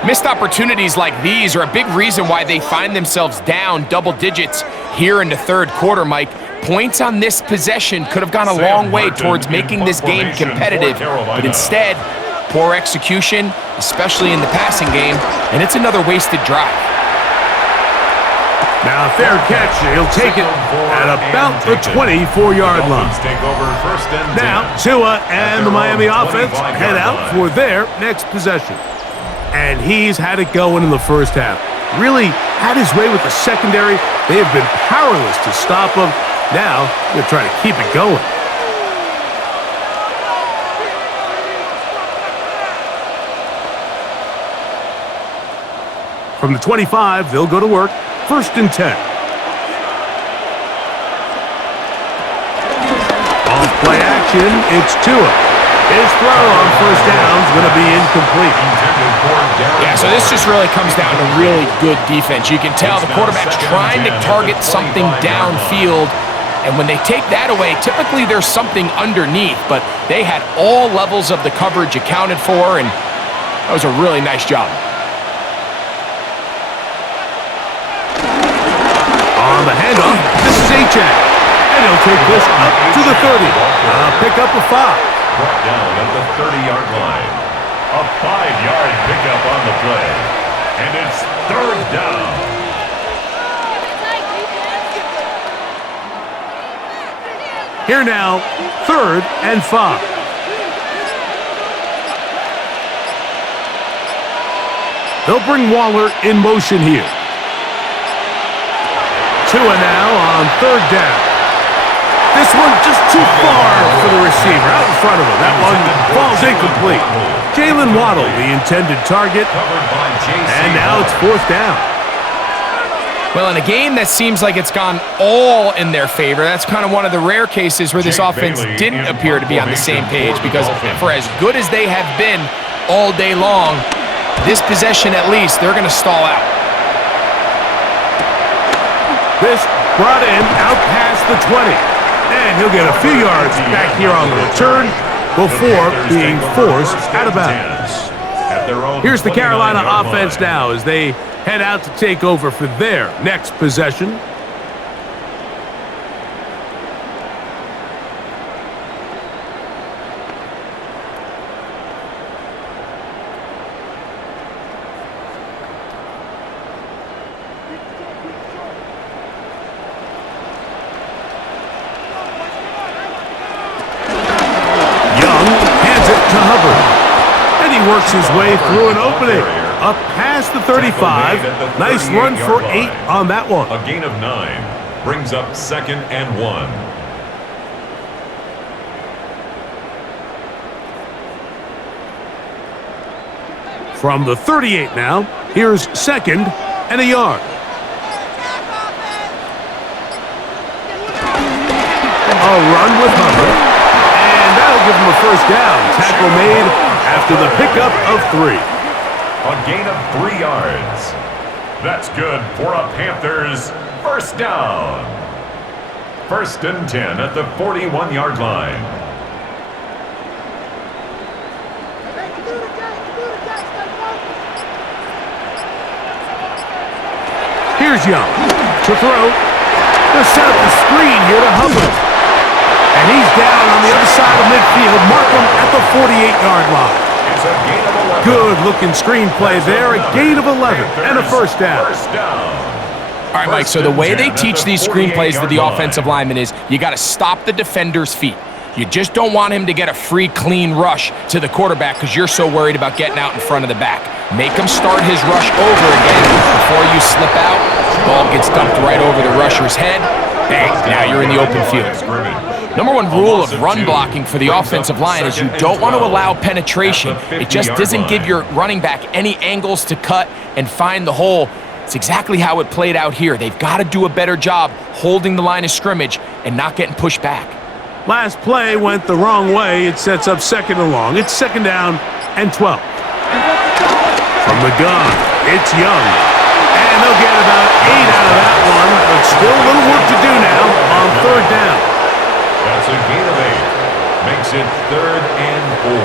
Missed opportunities like these are a big reason why they find themselves down double digits here in the third quarter, Mike. Points on this possession could have gone a long way towards making this game competitive, but instead, poor execution, especially in the passing game, and it's another wasted drive. Now, fair catch. He'll take it at about the 24-yard line. Now, Tua and the Miami offense head out for their next possession. And he's had it going in the first half. Really had his way with the secondary. They have been powerless to stop him. Now, they're trying to keep it going. From the 25, they'll go to work. First and 10. Off play action, it's Tua. His throw on first down is going to be incomplete. Yeah, so this just really comes down to really good defense. You can tell the quarterback's trying to target something downfield, and when they take that away, typically there's something underneath, but they had all levels of the coverage accounted for, and that was a really nice job. On the handoff, this is Achane. And he'll take this up to the 30. Pick up a 5. Brought down at the 30-yard line. A 5-yard pickup on the play. And it's third down. Here now, 3rd and 5. They'll bring Waller in motion here. Tua now on 3rd down. This one just too far for the receiver out in front of him. That one falls incomplete. Jalen Waddle, the intended target. And now it's 4th down. Well, in a game that seems like it's gone all in their favor, that's kind of one of the rare cases where this offense didn't appear to be on the same page, because for as good as they have been all day long, this possession at least, they're going to stall out. This brought in out past the 20. And he'll get a few yards back here on the return before being forced out of bounds. Here's the Carolina offense now as they head out to take over for their next possession. Works his way through an opening up past the 35. Nice run for 8 on that one. A gain of 9 brings up 2nd and 1. From the 38 now, here's 2nd and a yard. A run with Hubbard, and that'll give him a first down. Tackle made after the pickup of 3. A gain of 3 yards. That's good for a Panthers first down. 1st and 10 at the 41-yard line. Here's Young to throw. They'll set up the screen here to Hubbard. And he's down on the other side of midfield. Mark him at the 48-yard line. It's a gain of 11. Good-looking screenplay there. A gain of 11 and a first down. All right, Mike, so the way they teach these screenplays to the offensive lineman is you got to stop the defender's feet. You just don't want him to get a free, clean rush to the quarterback because you're so worried about getting out in front of the back. Make him start his rush over again before you slip out. Ball gets dumped right over the rusher's head. Bang, now you're in the open field. Number one rule of run blocking for the offensive line is you don't want to allow penetration. It just doesn't give your running back any angles to cut and find the hole. It's exactly how it played out here. They've got to do a better job holding the line of scrimmage and not getting pushed back. Last play went the wrong way. It sets up 2nd and long. It's 2nd down and 12. From the gun, it's Young. And they'll get about 8 out of that one, but still a little work to do now on 3rd down. That's a gain of 8. Makes it 3rd and 4.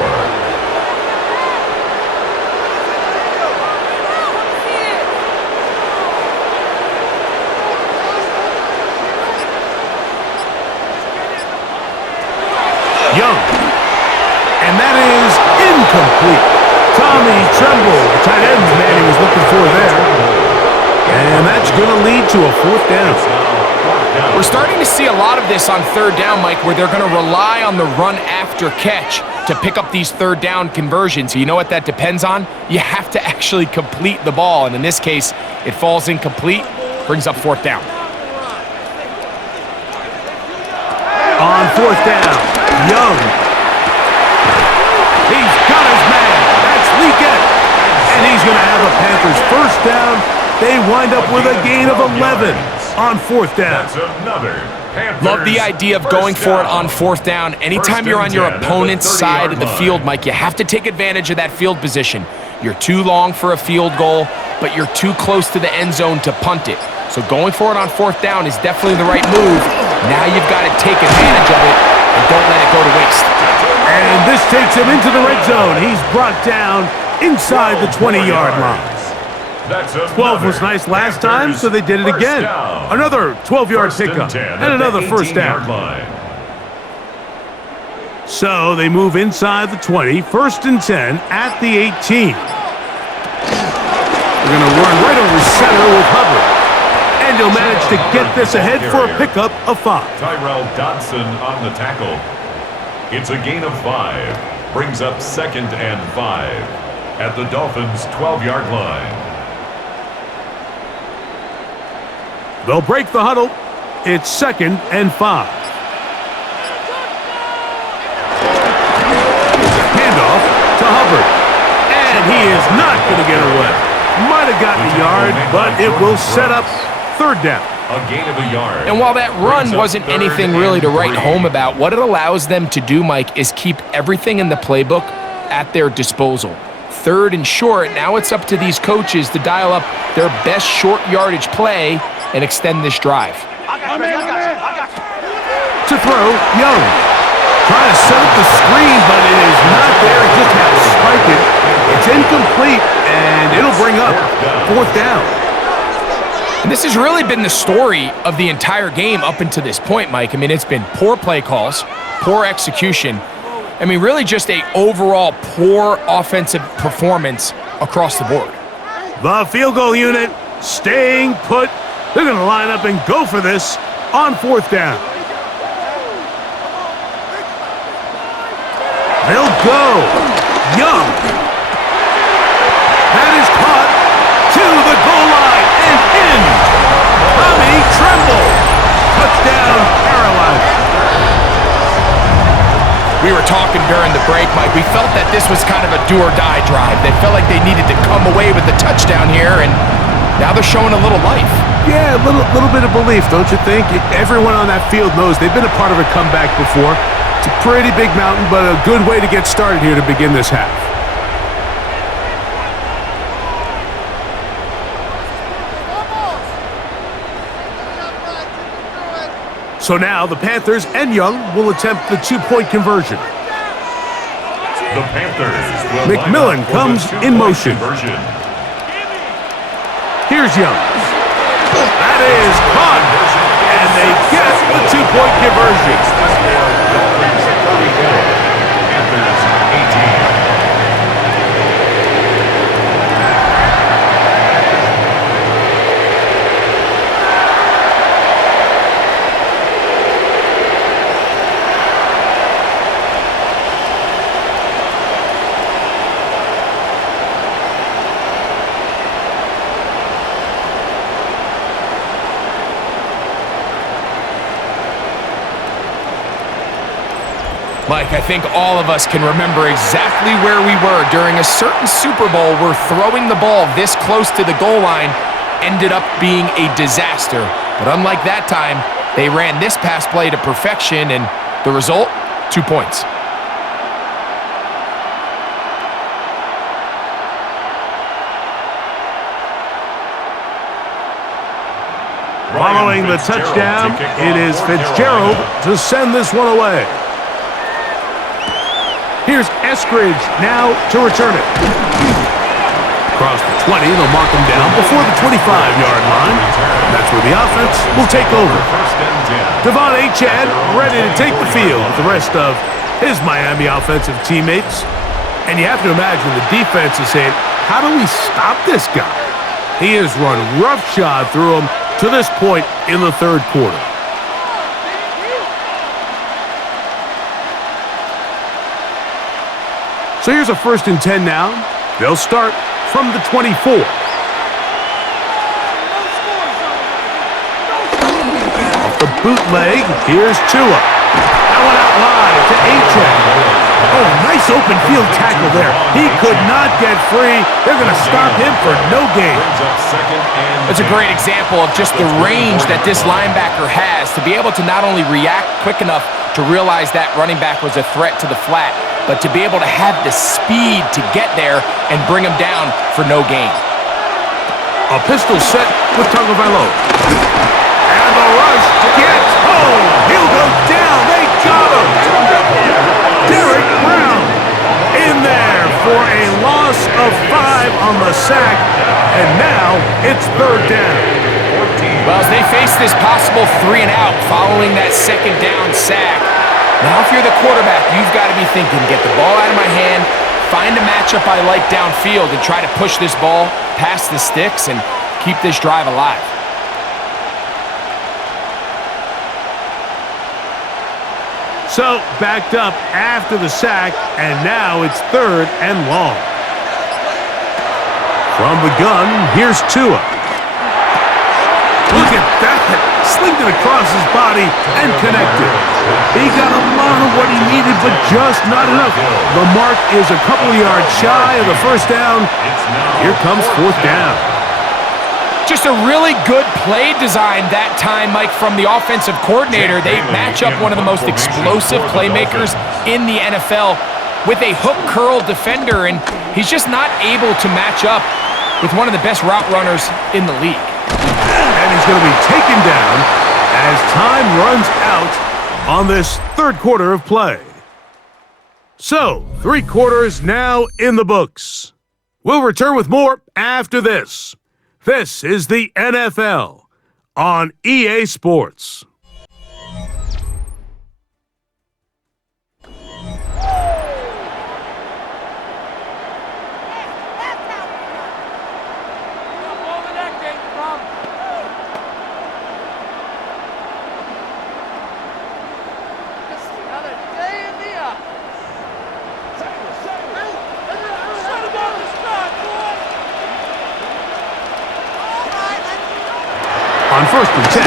Young. And that is incomplete. Tommy Tremble, the tight end's man he was looking for there. And that's going to lead to a 4th down. We're starting to see a lot of this on 3rd down, Mike, where they're going to rely on the run after catch to pick up these 3rd down conversions. You know what that depends on? You have to actually complete the ball. And in this case, it falls incomplete, brings up 4th down. On 4th down, Young. He's got his man. That's Leakett. And he's going to have a Panthers 1st down. They wind up with a gain of 11 on 4th down. That's another Panthers. Love the idea of going for it on 4th down. Anytime you're on your opponent's side of the field, Mike, you have to take advantage of that field position. You're too long for a field goal, but you're too close to the end zone to punt it. So going for it on 4th down is definitely the right move. Now you've got to take advantage of it and don't let it go to waste. And this takes him into the red zone. He's brought down inside the 20-yard line. 12 was nice last time, so they did it again. Another 12-yard pickup and another 1st down. So they move inside the 20, 1st and 10 at the 18. They're going to run right over center with Hubbard. And he'll manage to get this ahead for a pickup of 5. Tyrell Dodson on the tackle. It's a gain of 5. Brings up 2nd and 5 at the Dolphins' 12-yard line. They'll break the huddle. It's 2nd and 5. Handoff to Hubbard. And he is not going to get away. Might have gotten a yard, but it will set up 3rd down. A gain of a yard. And while that run wasn't anything really to write home about, what it allows them to do, Mike, is keep everything in the playbook at their disposal. 3rd and short, now it's up to these coaches to dial up their best short yardage play and extend this drive. To throw, Young. Trying to set up the screen, but it is not there. It just has to spike it. It's incomplete, and it'll bring up 4th down. And this has really been the story of the entire game up until this point, Mike. I mean, it's been poor play calls, poor execution. I mean, really just a overall poor offensive performance across the board. The field goal unit staying put. They're going to line up and go for this on 4th down. They'll go. Young. That is caught to the goal line and in. Tommy Tremble. Touchdown, Carolina. We were talking during the break, Mike. We felt that this was kind of a do-or-die drive. They felt like they needed to come away with the touchdown here, and now they're showing a little life. Yeah, a little bit of belief, don't you think? Everyone on that field knows they've been a part of a comeback before. It's a pretty big mountain, but a good way to get started here to begin this half. So now the Panthers and Young will attempt the 2-point conversion. The Panthers will McMillan comes in motion. Conversion. Here's Young. That is caught. And they get the 2-point conversion. Dolphins 34, Panthers 18. Mike, I think all of us can remember exactly where we were during a certain Super Bowl where throwing the ball this close to the goal line ended up being a disaster. But unlike that time, they ran this pass play to perfection, and the result, 2 points. Following the touchdown, it is Fitzgerald to send this one away. Here's Eskridge now to return it. Across the 20, they'll mark him down before the 25-yard line. That's where the offense will take over. Devon Achane ready to take the field with the rest of his Miami offensive teammates. And you have to imagine the defense is saying, how do we stop this guy? He has run roughshod through him to this point in the third quarter. So here's a 1st and 10 now. They'll start from the 24. Off the bootleg, here's Tua. That one out wide to Achane. Oh, nice open field tackle there. He could not get free. They're going to stop him for no gain. That's a great example of just the range that this linebacker has to be able to not only react quick enough to realize that running back was a threat to the flat, but to be able to have the speed to get there and bring him down for no gain. A pistol set with Tagovailoa. And the rush gets home. He'll go down. They got him. Derek Brown in there for a loss of 5 on the sack. And now it's 3rd down. Well, as they face this possible 3 and out following that 2nd down sack, now if you're the quarterback, you've got to be thinking, get the ball out of my hand, find a matchup I like downfield, and try to push this ball past the sticks and keep this drive alive. So, backed up after the sack, and now it's 3rd and long. From the gun, here's Tua. Look at that. Slinged it across his body and connected. He got a lot of what he needed, but just not enough. The mark is a couple of yards shy of the 1st down. Here comes 4th down. Just a really good play design that time, Mike, from the offensive coordinator. They match up one of the most explosive playmakers in the NFL with a hook curl defender, and he's just not able to match up with one of the best route runners in the league. And he's going to be taken down as time runs out on this 3rd quarter of play. So, 3 quarters now in the books. We'll return with more after this. This is the NFL on EA Sports. On 1st and 10,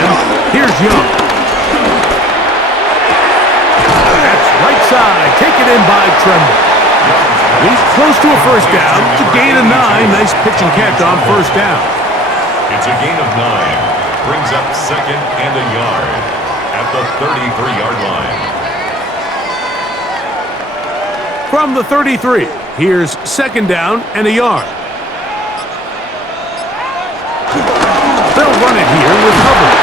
here's Young. That's right side, taken in by Tremble. He's close to a 1st down. It's a gain of 9. Nice pitch and catch on 1st down. It's a gain of 9. Brings up 2nd and a yard at the 33-yard line. From the 33, here's 2nd down and a yard. They'll run it here with Hubbard.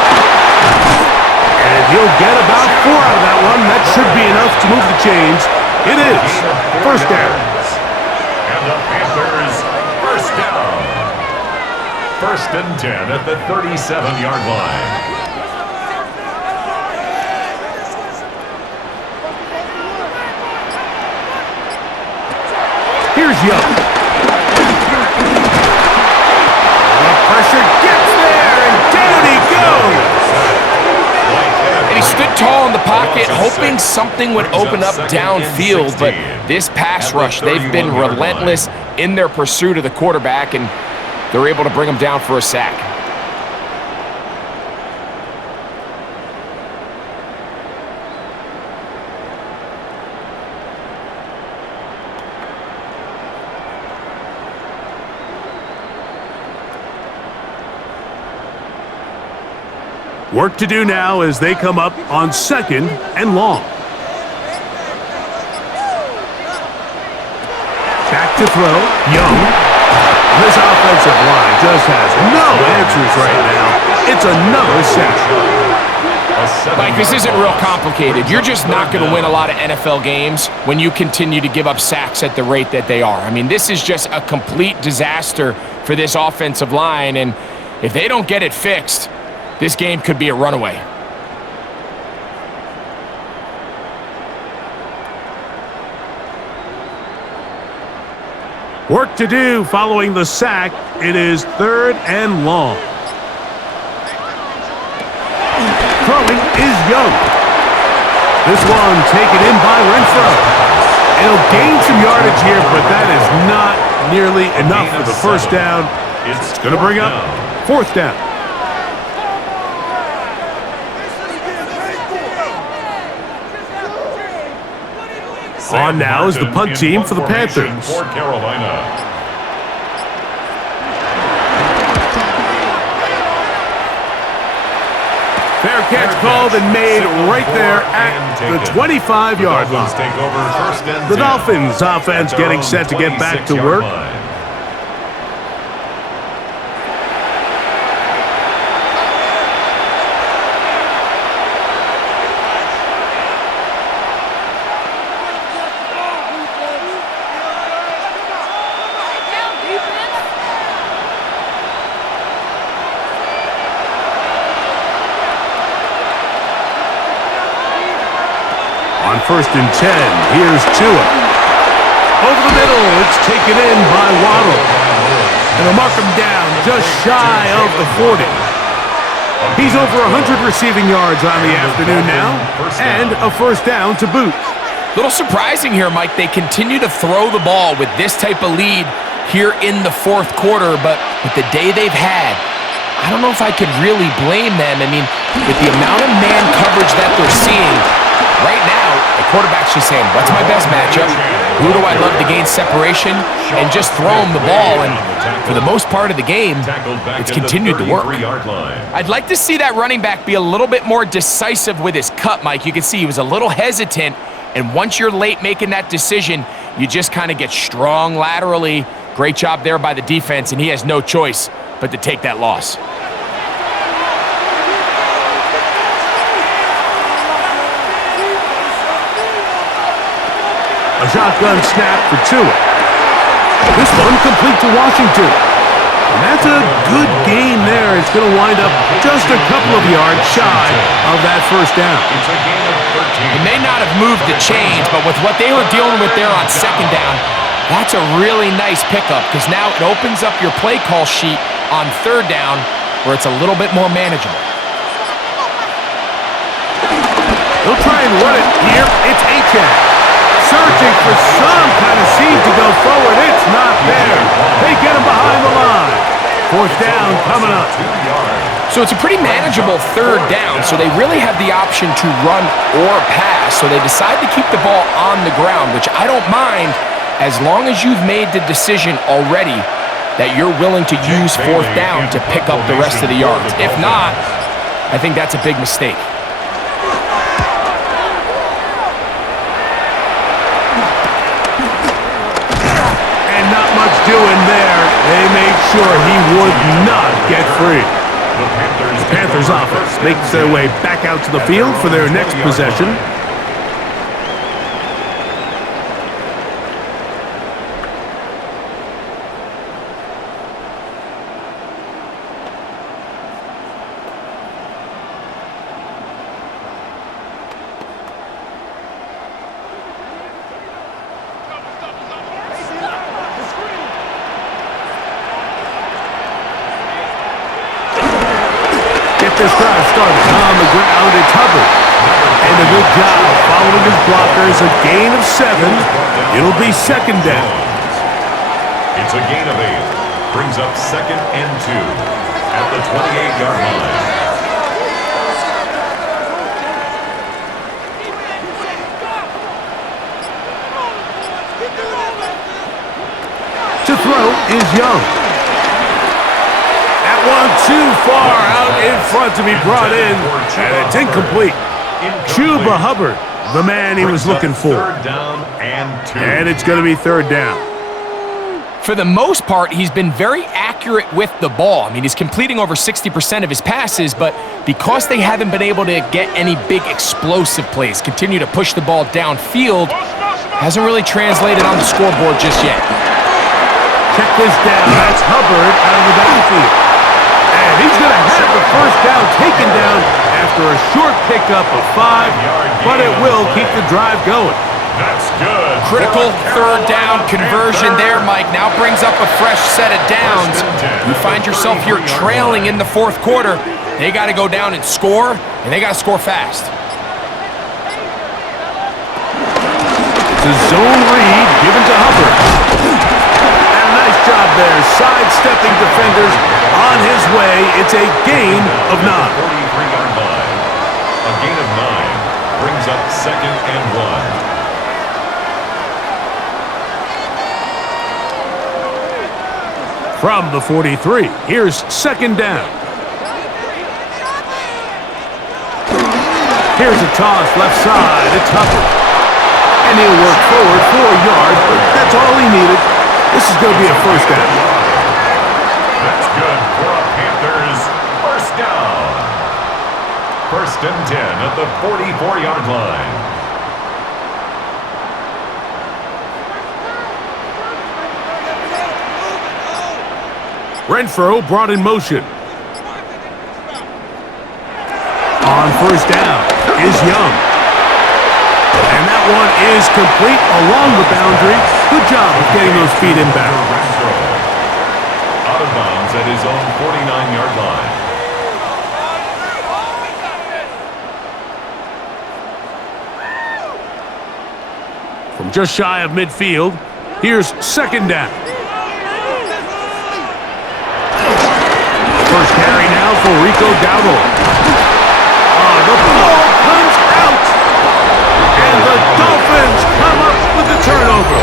And he'll get about 4 out of that one. That should be enough to move the chains. It is 1st down. And the Panthers, 1st down. 1st and 10 at the 37-yard line. Here's Young. The pressure gets there, and down he goes. And he stood tall in the pocket, hoping something would open up downfield, but this pass rush, they've been relentless in their pursuit of the quarterback, and they're able to bring him down for a sack. Work to do now as they come up on 2nd and long. Back to throw. Young. This offensive line just has no answers right now. It's another sack. Mike, this isn't real complicated. You're just not going to win a lot of NFL games when you continue to give up sacks at the rate that they are. I mean, this is just a complete disaster for this offensive line, and if they don't get it fixed, this game could be a runaway. Work to do following the sack. It is 3rd and long. Throwing is Young. This one taken in by Renfro. It'll gain some yardage here, but that is not nearly enough for the first down. It's going to bring up 4th down. On now is the punt team for the Panthers. For Carolina. Fair catch called and made right there at the 25-yard line. The Dolphins offense getting set to get back to work. On 1st and 10, here's Tua. Over the middle, it's taken in by Waddle. And they'll mark him down just shy of the 40. He's over 100 receiving yards on the afternoon now, and a first down to boot. Little surprising here, Mike. They continue to throw the ball with this type of lead here in the 4th quarter, but with the day they've had, I don't know if I could really blame them. I mean, with the amount of man coverage that they're seeing, right now, the quarterback's just saying, what's my best matchup? Who do I love to gain separation? And just throw him the ball. And for the most part of the game, it's continued to work. I'd like to see that running back be a little bit more decisive with his cut, Mike. You can see he was a little hesitant. And once you're late making that decision, you just kind of get strong laterally. Great job there by the defense, and he has no choice but to take that loss. A shotgun snap for Tua. This one complete to Washington. And that's a good gain there. It's going to wind up just a couple of yards shy of that first down. It's a gain of 13. It may not have moved the chains, but with what they were dealing with there on 2nd down, that's a really nice pickup because now it opens up your play call sheet on 3rd down where it's a little bit more manageable. They'll try and run it here. It's Achane. Searching for some kind of seed to go forward. It's not there. They get him behind the line. 4th down coming up. So it's a pretty manageable 3rd down, so they really have the option to run or pass. So they decide to keep the ball on the ground, which I don't mind as long as you've made the decision already that you're willing to use 4th down to pick up the rest of the yards. If not, I think that's a big mistake. Doing there, they made sure he would not get free. The Panthers offense makes their way back out to the field for their next possession. This drive started on the ground. It's Hubbard. And a good job following his blockers. A gain of 7. It'll be 2nd down. It's a gain of 8. Brings up 2nd and 2 at the 28-yard line. To throw is Young. At one too far out in front to be brought in, and it's incomplete. Chuba Hubbard, the man he was looking for. Third down and 2. And it's going to be third down. For the most part, he's been very accurate with the ball. I mean, he's completing over 60% of his passes, but because they haven't been able to get any big explosive plays, continue to push the ball downfield, hasn't really translated on the scoreboard just yet. Check this down. That's Hubbard out of the backfield. And he's going to have the first down taken down after a short pickup of 5, but it will keep the drive going. That's good. Critical third down conversion there, Mike. Now brings up a fresh set of downs. You find yourself here trailing in the fourth quarter. They got to go down and score, and they got to score fast. It's a zone read given to Hubbard. And a nice job there, sidestepping defenders on his way. It's a gain of 9. 43-yard line. A gain of 9 brings up 2nd and 1. From the 43, here's 2nd down. Here's a toss left side. It's Hubbard. And he'll work forward 4 yards, but that's all he needed. This is going to be a first down. That's good for a Panthers first down. 1st and 10 at the 44-yard line. Renfro brought in motion. On first down is Young. And that one is complete along the boundary. Good job of getting those feet inbound. Out of bounds at his own 49-yard line. From just shy of midfield, here's 2nd down. First carry now for Rico Dowdle. The ball comes out. And the Dolphins come up with the turnover.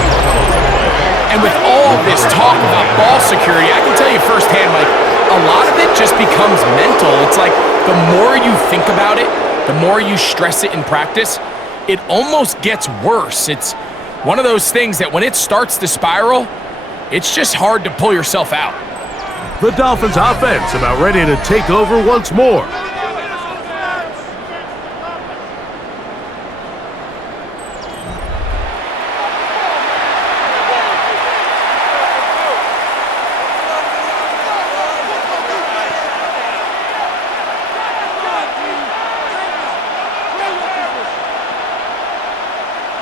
And with all this talk about ball security, I can tell you firsthand, Mike, a lot of it just becomes mental. It's like the more you think about it, the more you stress it in practice, it almost gets worse. It's one of those things that when it starts to spiral, it's just hard to pull yourself out. The Dolphins offense about ready to take over once more.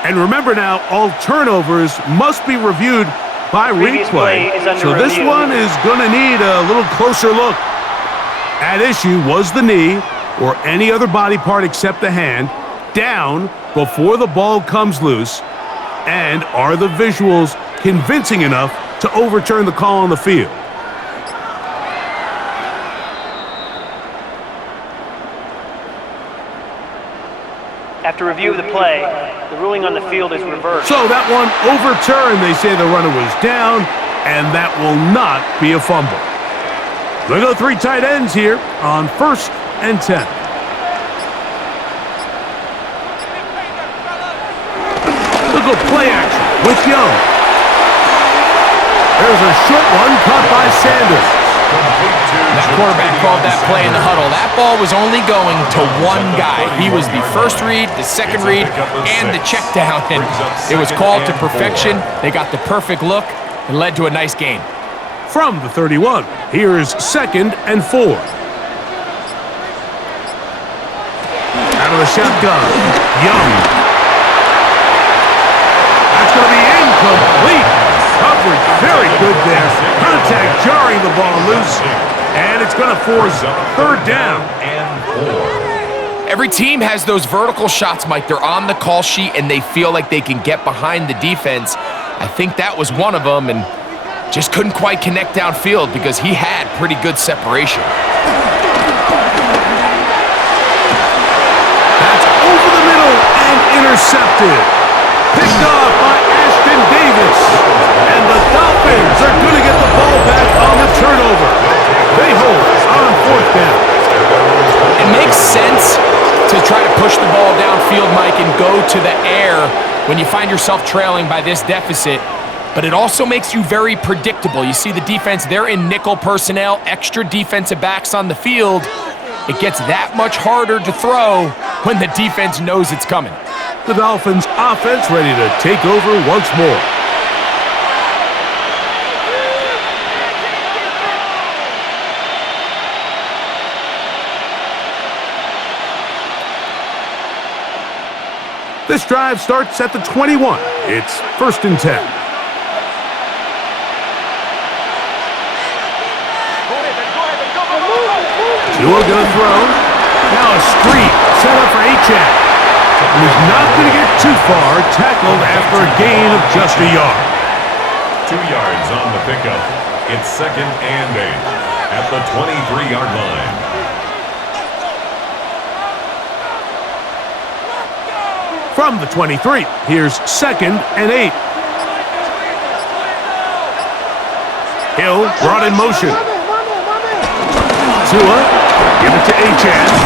And remember now, all turnovers must be reviewed by replay. So this one is going to need a little closer look. At issue was the knee or any other body part except the hand down before the ball comes loose. And are the visuals convincing enough to overturn the call on the field? After review of the play, the ruling on the field is reversed. So that one overturned. They say the runner was down, and that will not be a fumble. They go 3 tight ends here on 1st and 10. Look at play action with Young. There's a short one caught by Sanders. That quarterback called that play in the huddle. That ball was only going to one guy. He was the first read, the second read, and the check down. And it was called to perfection. They got the perfect look and led to a nice game. From the 31, here's 2nd and 4. Out of the shotgun, Young. That's going to be incomplete. Coverage very good there. Contact jarring the ball loose. And it's going to force 3rd down. Every team has those vertical shots, Mike. They're on the call sheet, and they feel like they can get behind the defense. I think that was one of them, and just couldn't quite connect downfield because he had pretty good separation. That's over the middle and intercepted. Picked off by Ashton Davis. And the Dolphins are going to get the ball back on the turnover. They hold to the air when you find yourself trailing by this deficit, but it also makes you very predictable. You see the defense, they're in nickel personnel, extra defensive backs on the field. It gets that much harder to throw when the defense knows it's coming. The Dolphins offense ready to take over once more. This drive starts at the 21. It's 1st and 10. Tua gonna throw. Now a screen set up for Achane. He's not gonna get too far. Tackled after a gain of just a yard. 2 yards on the pickup. It's 2nd and 8 at the 23-yard line. From the 23, here's 2nd and 8. Hill brought in motion. Tua, give it to Achane.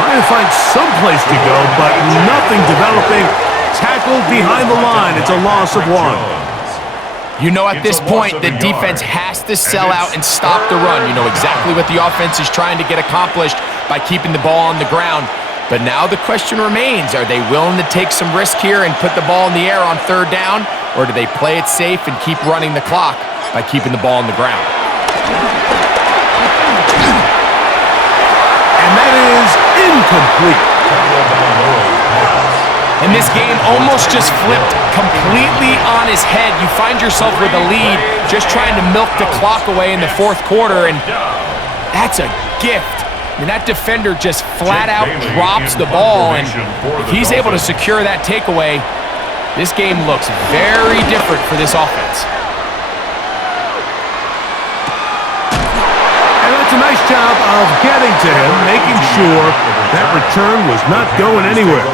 Trying to find some place to go, but nothing developing. Tackled behind the line. It's a loss of 1. You know at this point, the defense has to sell out and stop the run. You know exactly what the offense is trying to get accomplished by keeping the ball on the ground. But now the question remains, are they willing to take some risk here and put the ball in the air on 3rd down, or do they play it safe and keep running the clock by keeping the ball on the ground? And that is incomplete. And this game almost just flipped completely on his head. You find yourself with a lead, just trying to milk the clock away in the 4th quarter, and that's a gift. I mean, that defender just flat out drops the ball, and if he's able to secure that takeaway, this game looks very different for this offense. And that's a nice job of getting to him, making sure that return was not going anywhere.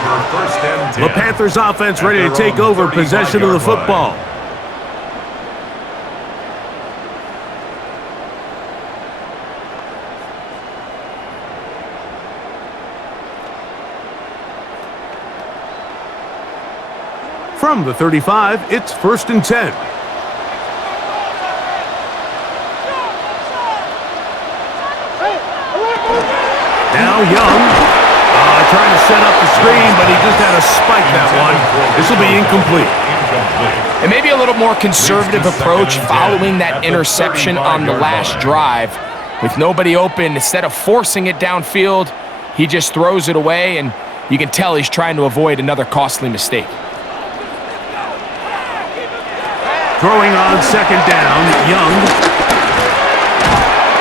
The Panthers offense ready to take over possession of the football. From the 35, it's 1st and 10. Now Young, trying to set up the screen, but he just had to spike that one. This will be incomplete. And maybe a little more conservative approach following that interception on the last drive. With nobody open, instead of forcing it downfield, he just throws it away, and you can tell he's trying to avoid another costly mistake. Throwing on 2nd down, Young.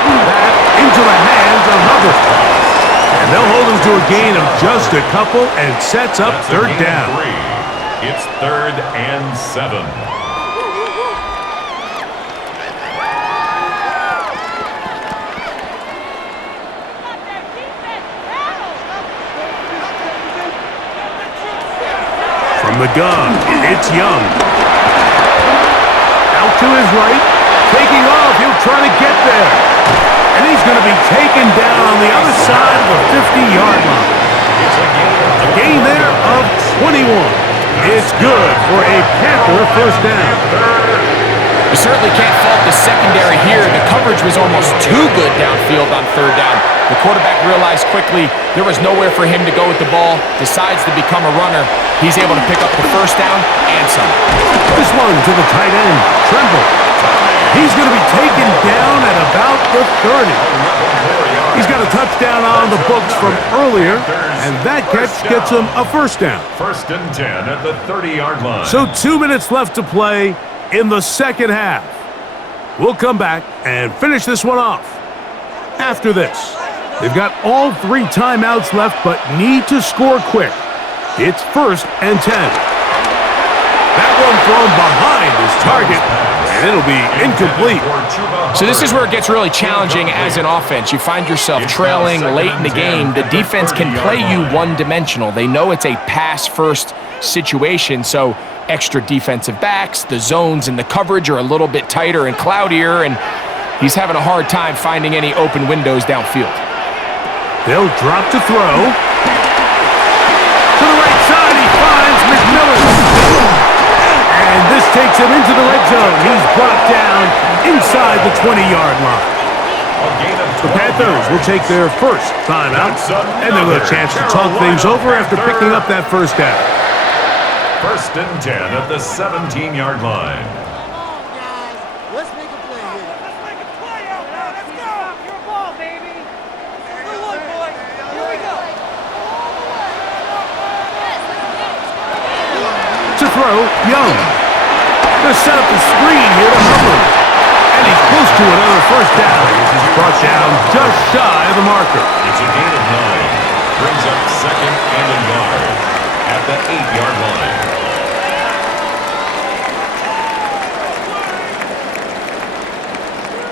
That into the hands of Hubbard. And they'll hold him to a gain of just a couple and sets up 3rd down. It's 3rd and 7. From the gun, it's Young. To his right, taking off, he'll try to get there. And he's going to be taken down on the other side of the 50-yard line. A gain there of 21. It's good for a Panther 1st down. You certainly can't fault the secondary here. The coverage was almost too good downfield on 3rd down. The quarterback realized quickly there was nowhere for him to go with the ball, decides to become a runner. He's able to pick up the 1st down and some. This one to the tight end, Tremble. He's going to be taken down at about the 30. He's got a touchdown on the books from earlier, and that catch gets him a 1st down. 1st and 10 at the 30-yard line. So 2 minutes left to play in the 2nd half. We'll come back and finish this one off after this. They've got all 3 timeouts left, but need to score quick. It's 1st and 10. That one thrown behind his target, and it'll be incomplete. So this is where it gets really challenging as an offense. You find yourself trailing late in the game. The defense can play you one-dimensional. They know it's a pass-first situation, so extra defensive backs, the zones and the coverage are a little bit tighter and cloudier, and he's having a hard time finding any open windows downfield. They'll drop to throw. To the right side, he finds takes him into the red zone. He's brought down inside the 20-yard line. The Panthers will take their first timeout, and they'll get a chance to talk things over after picking up that first down. 1st and 10 at the 17-yard line. Come on, guys. Let's make a play here. Let's make a play out now. Let's go. Your ball, baby. Good one, boys. Here we go. To throw, Young. They'll set up the screen here to Hubbard. And he's close to another first down. He's brought down just shy of the marker. It's a gain of 9. Brings up 2nd and a yard at the 8-yard line.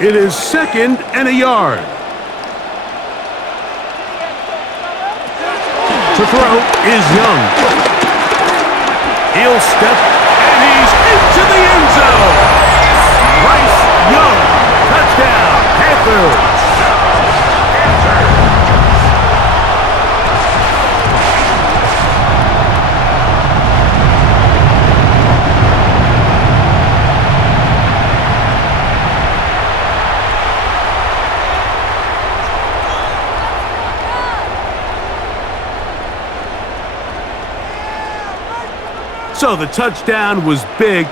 It is 2nd and a yard. To throw is Young. He'll step, and he's into the end zone. Bryce Young, touchdown, Panthers. So the touchdown was big.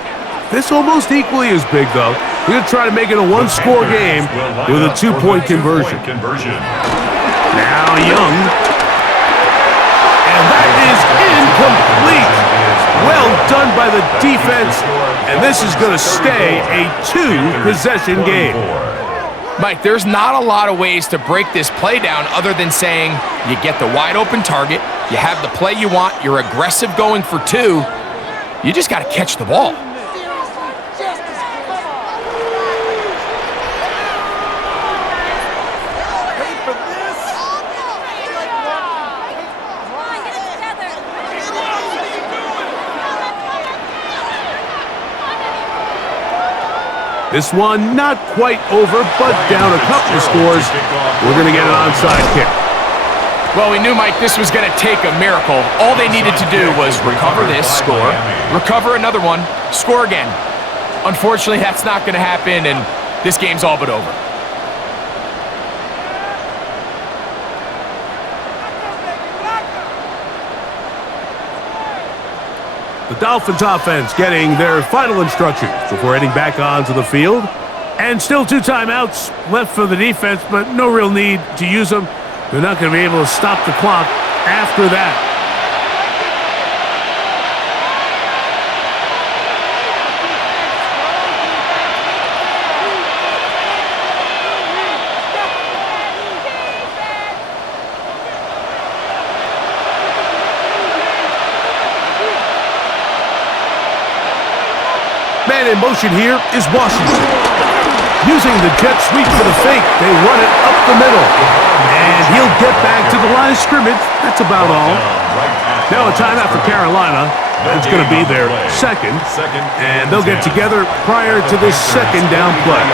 This almost equally as big, though. We're going to try to make it a one-score game with a two-point conversion. Now Young. And that is incomplete. Well done by the defense. And this is going to stay a two-possession game. Mike, there's not a lot of ways to break this play down other than saying you get the wide-open target, you have the play you want, you're aggressive going for two, you just got to catch the ball. This one not quite over, but down a couple of scores. We're going to get an onside kick. Well, we knew, Mike, this was going to take a miracle. All they needed to do was recover this, score, recover another one, score again. Unfortunately, that's not going to happen, and this game's all but over. The Dolphins offense getting their final instructions before heading back onto the field. And still 2 timeouts left for the defense, but no real need to use them. They're not going to be able to stop the clock after that. Man in motion here is Washington. Using the jet sweep for the fake, they run it up the middle. And he'll get back to the line of scrimmage. That's about all. Now a timeout for Carolina. It's going to be their second. And they'll get together prior to this second down play.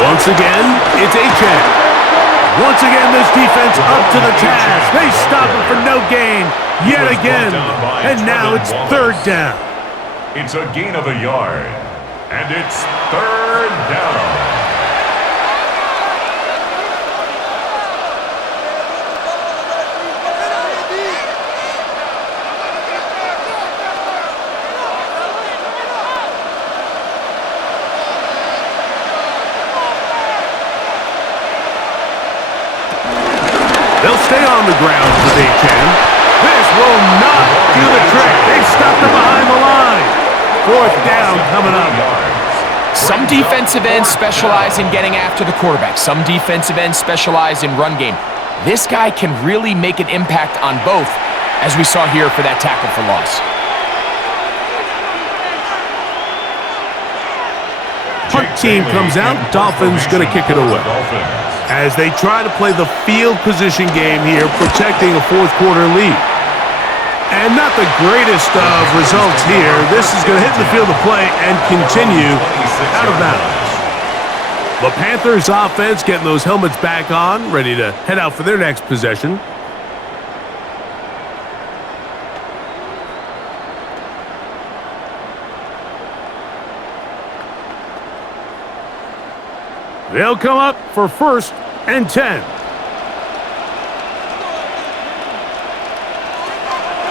Once again, it's Achane. Once again, this defense up to the task. They stop it for no gain yet again. And now it's 3rd down. It's a gain of a yard. And it's 3rd down. They'll stay on the ground with Achane. This will not do the trick. They stopped it behind the line. 4th down coming up. Some defensive ends specialize in getting after the quarterback. Some defensive ends specialize in run game. This guy can really make an impact on both, as we saw here for that tackle for loss. Punt team comes out. Dolphins going to kick it away. As they try to play the field position game here, protecting a 4th quarter lead. And not the greatest of results here. This is going to hit the field of play and continue out of bounds. The Panthers offense getting those helmets back on, ready to head out for their next possession. They'll come up for 1st and 10.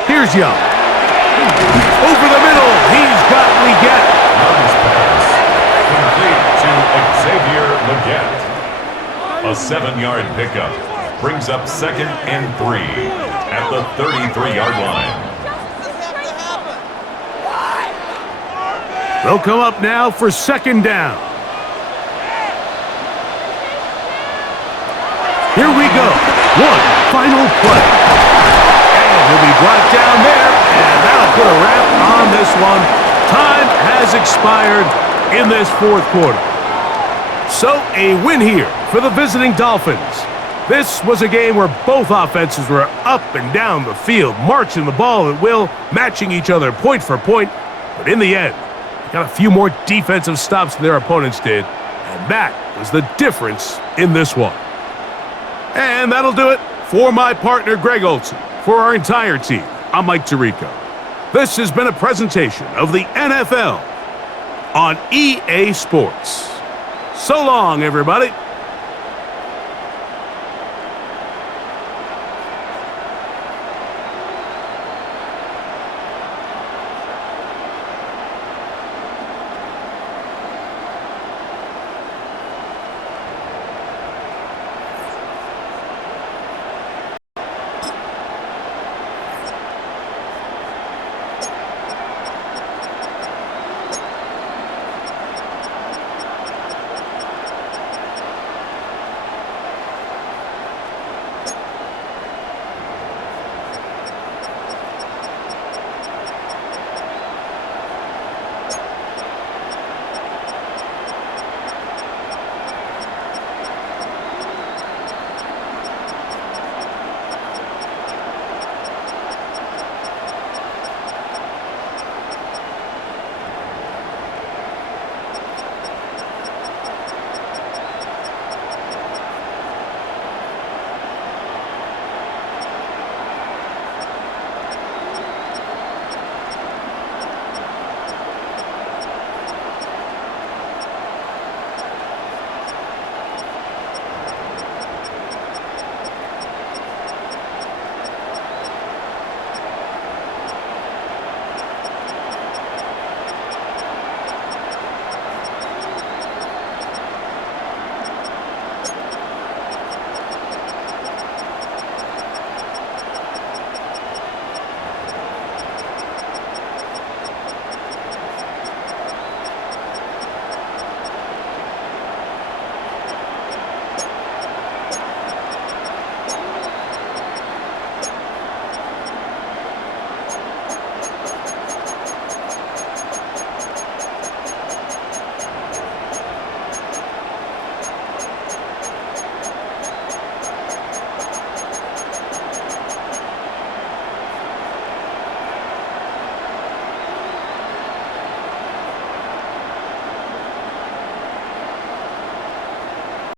Here's Young. Over the middle. He's got Leggett. Young's pass complete to Xavier Leggett. A 7-yard pickup brings up 2nd and 3 at the 33-yard line. They'll come up now for 2nd down. Here we go. One final play. And he'll be brought down there, and that'll put a wrap on this one. Time has expired in this 4th quarter. So a win here for the visiting Dolphins. This was a game where both offenses were up and down the field, marching the ball at will, matching each other point for point. But in the end, they got a few more defensive stops than their opponents did, and that was the difference in this one. And that'll do it for my partner, Greg Olson. For our entire team, I'm Mike Tirico. This has been a presentation of the NFL on EA Sports. So long, everybody.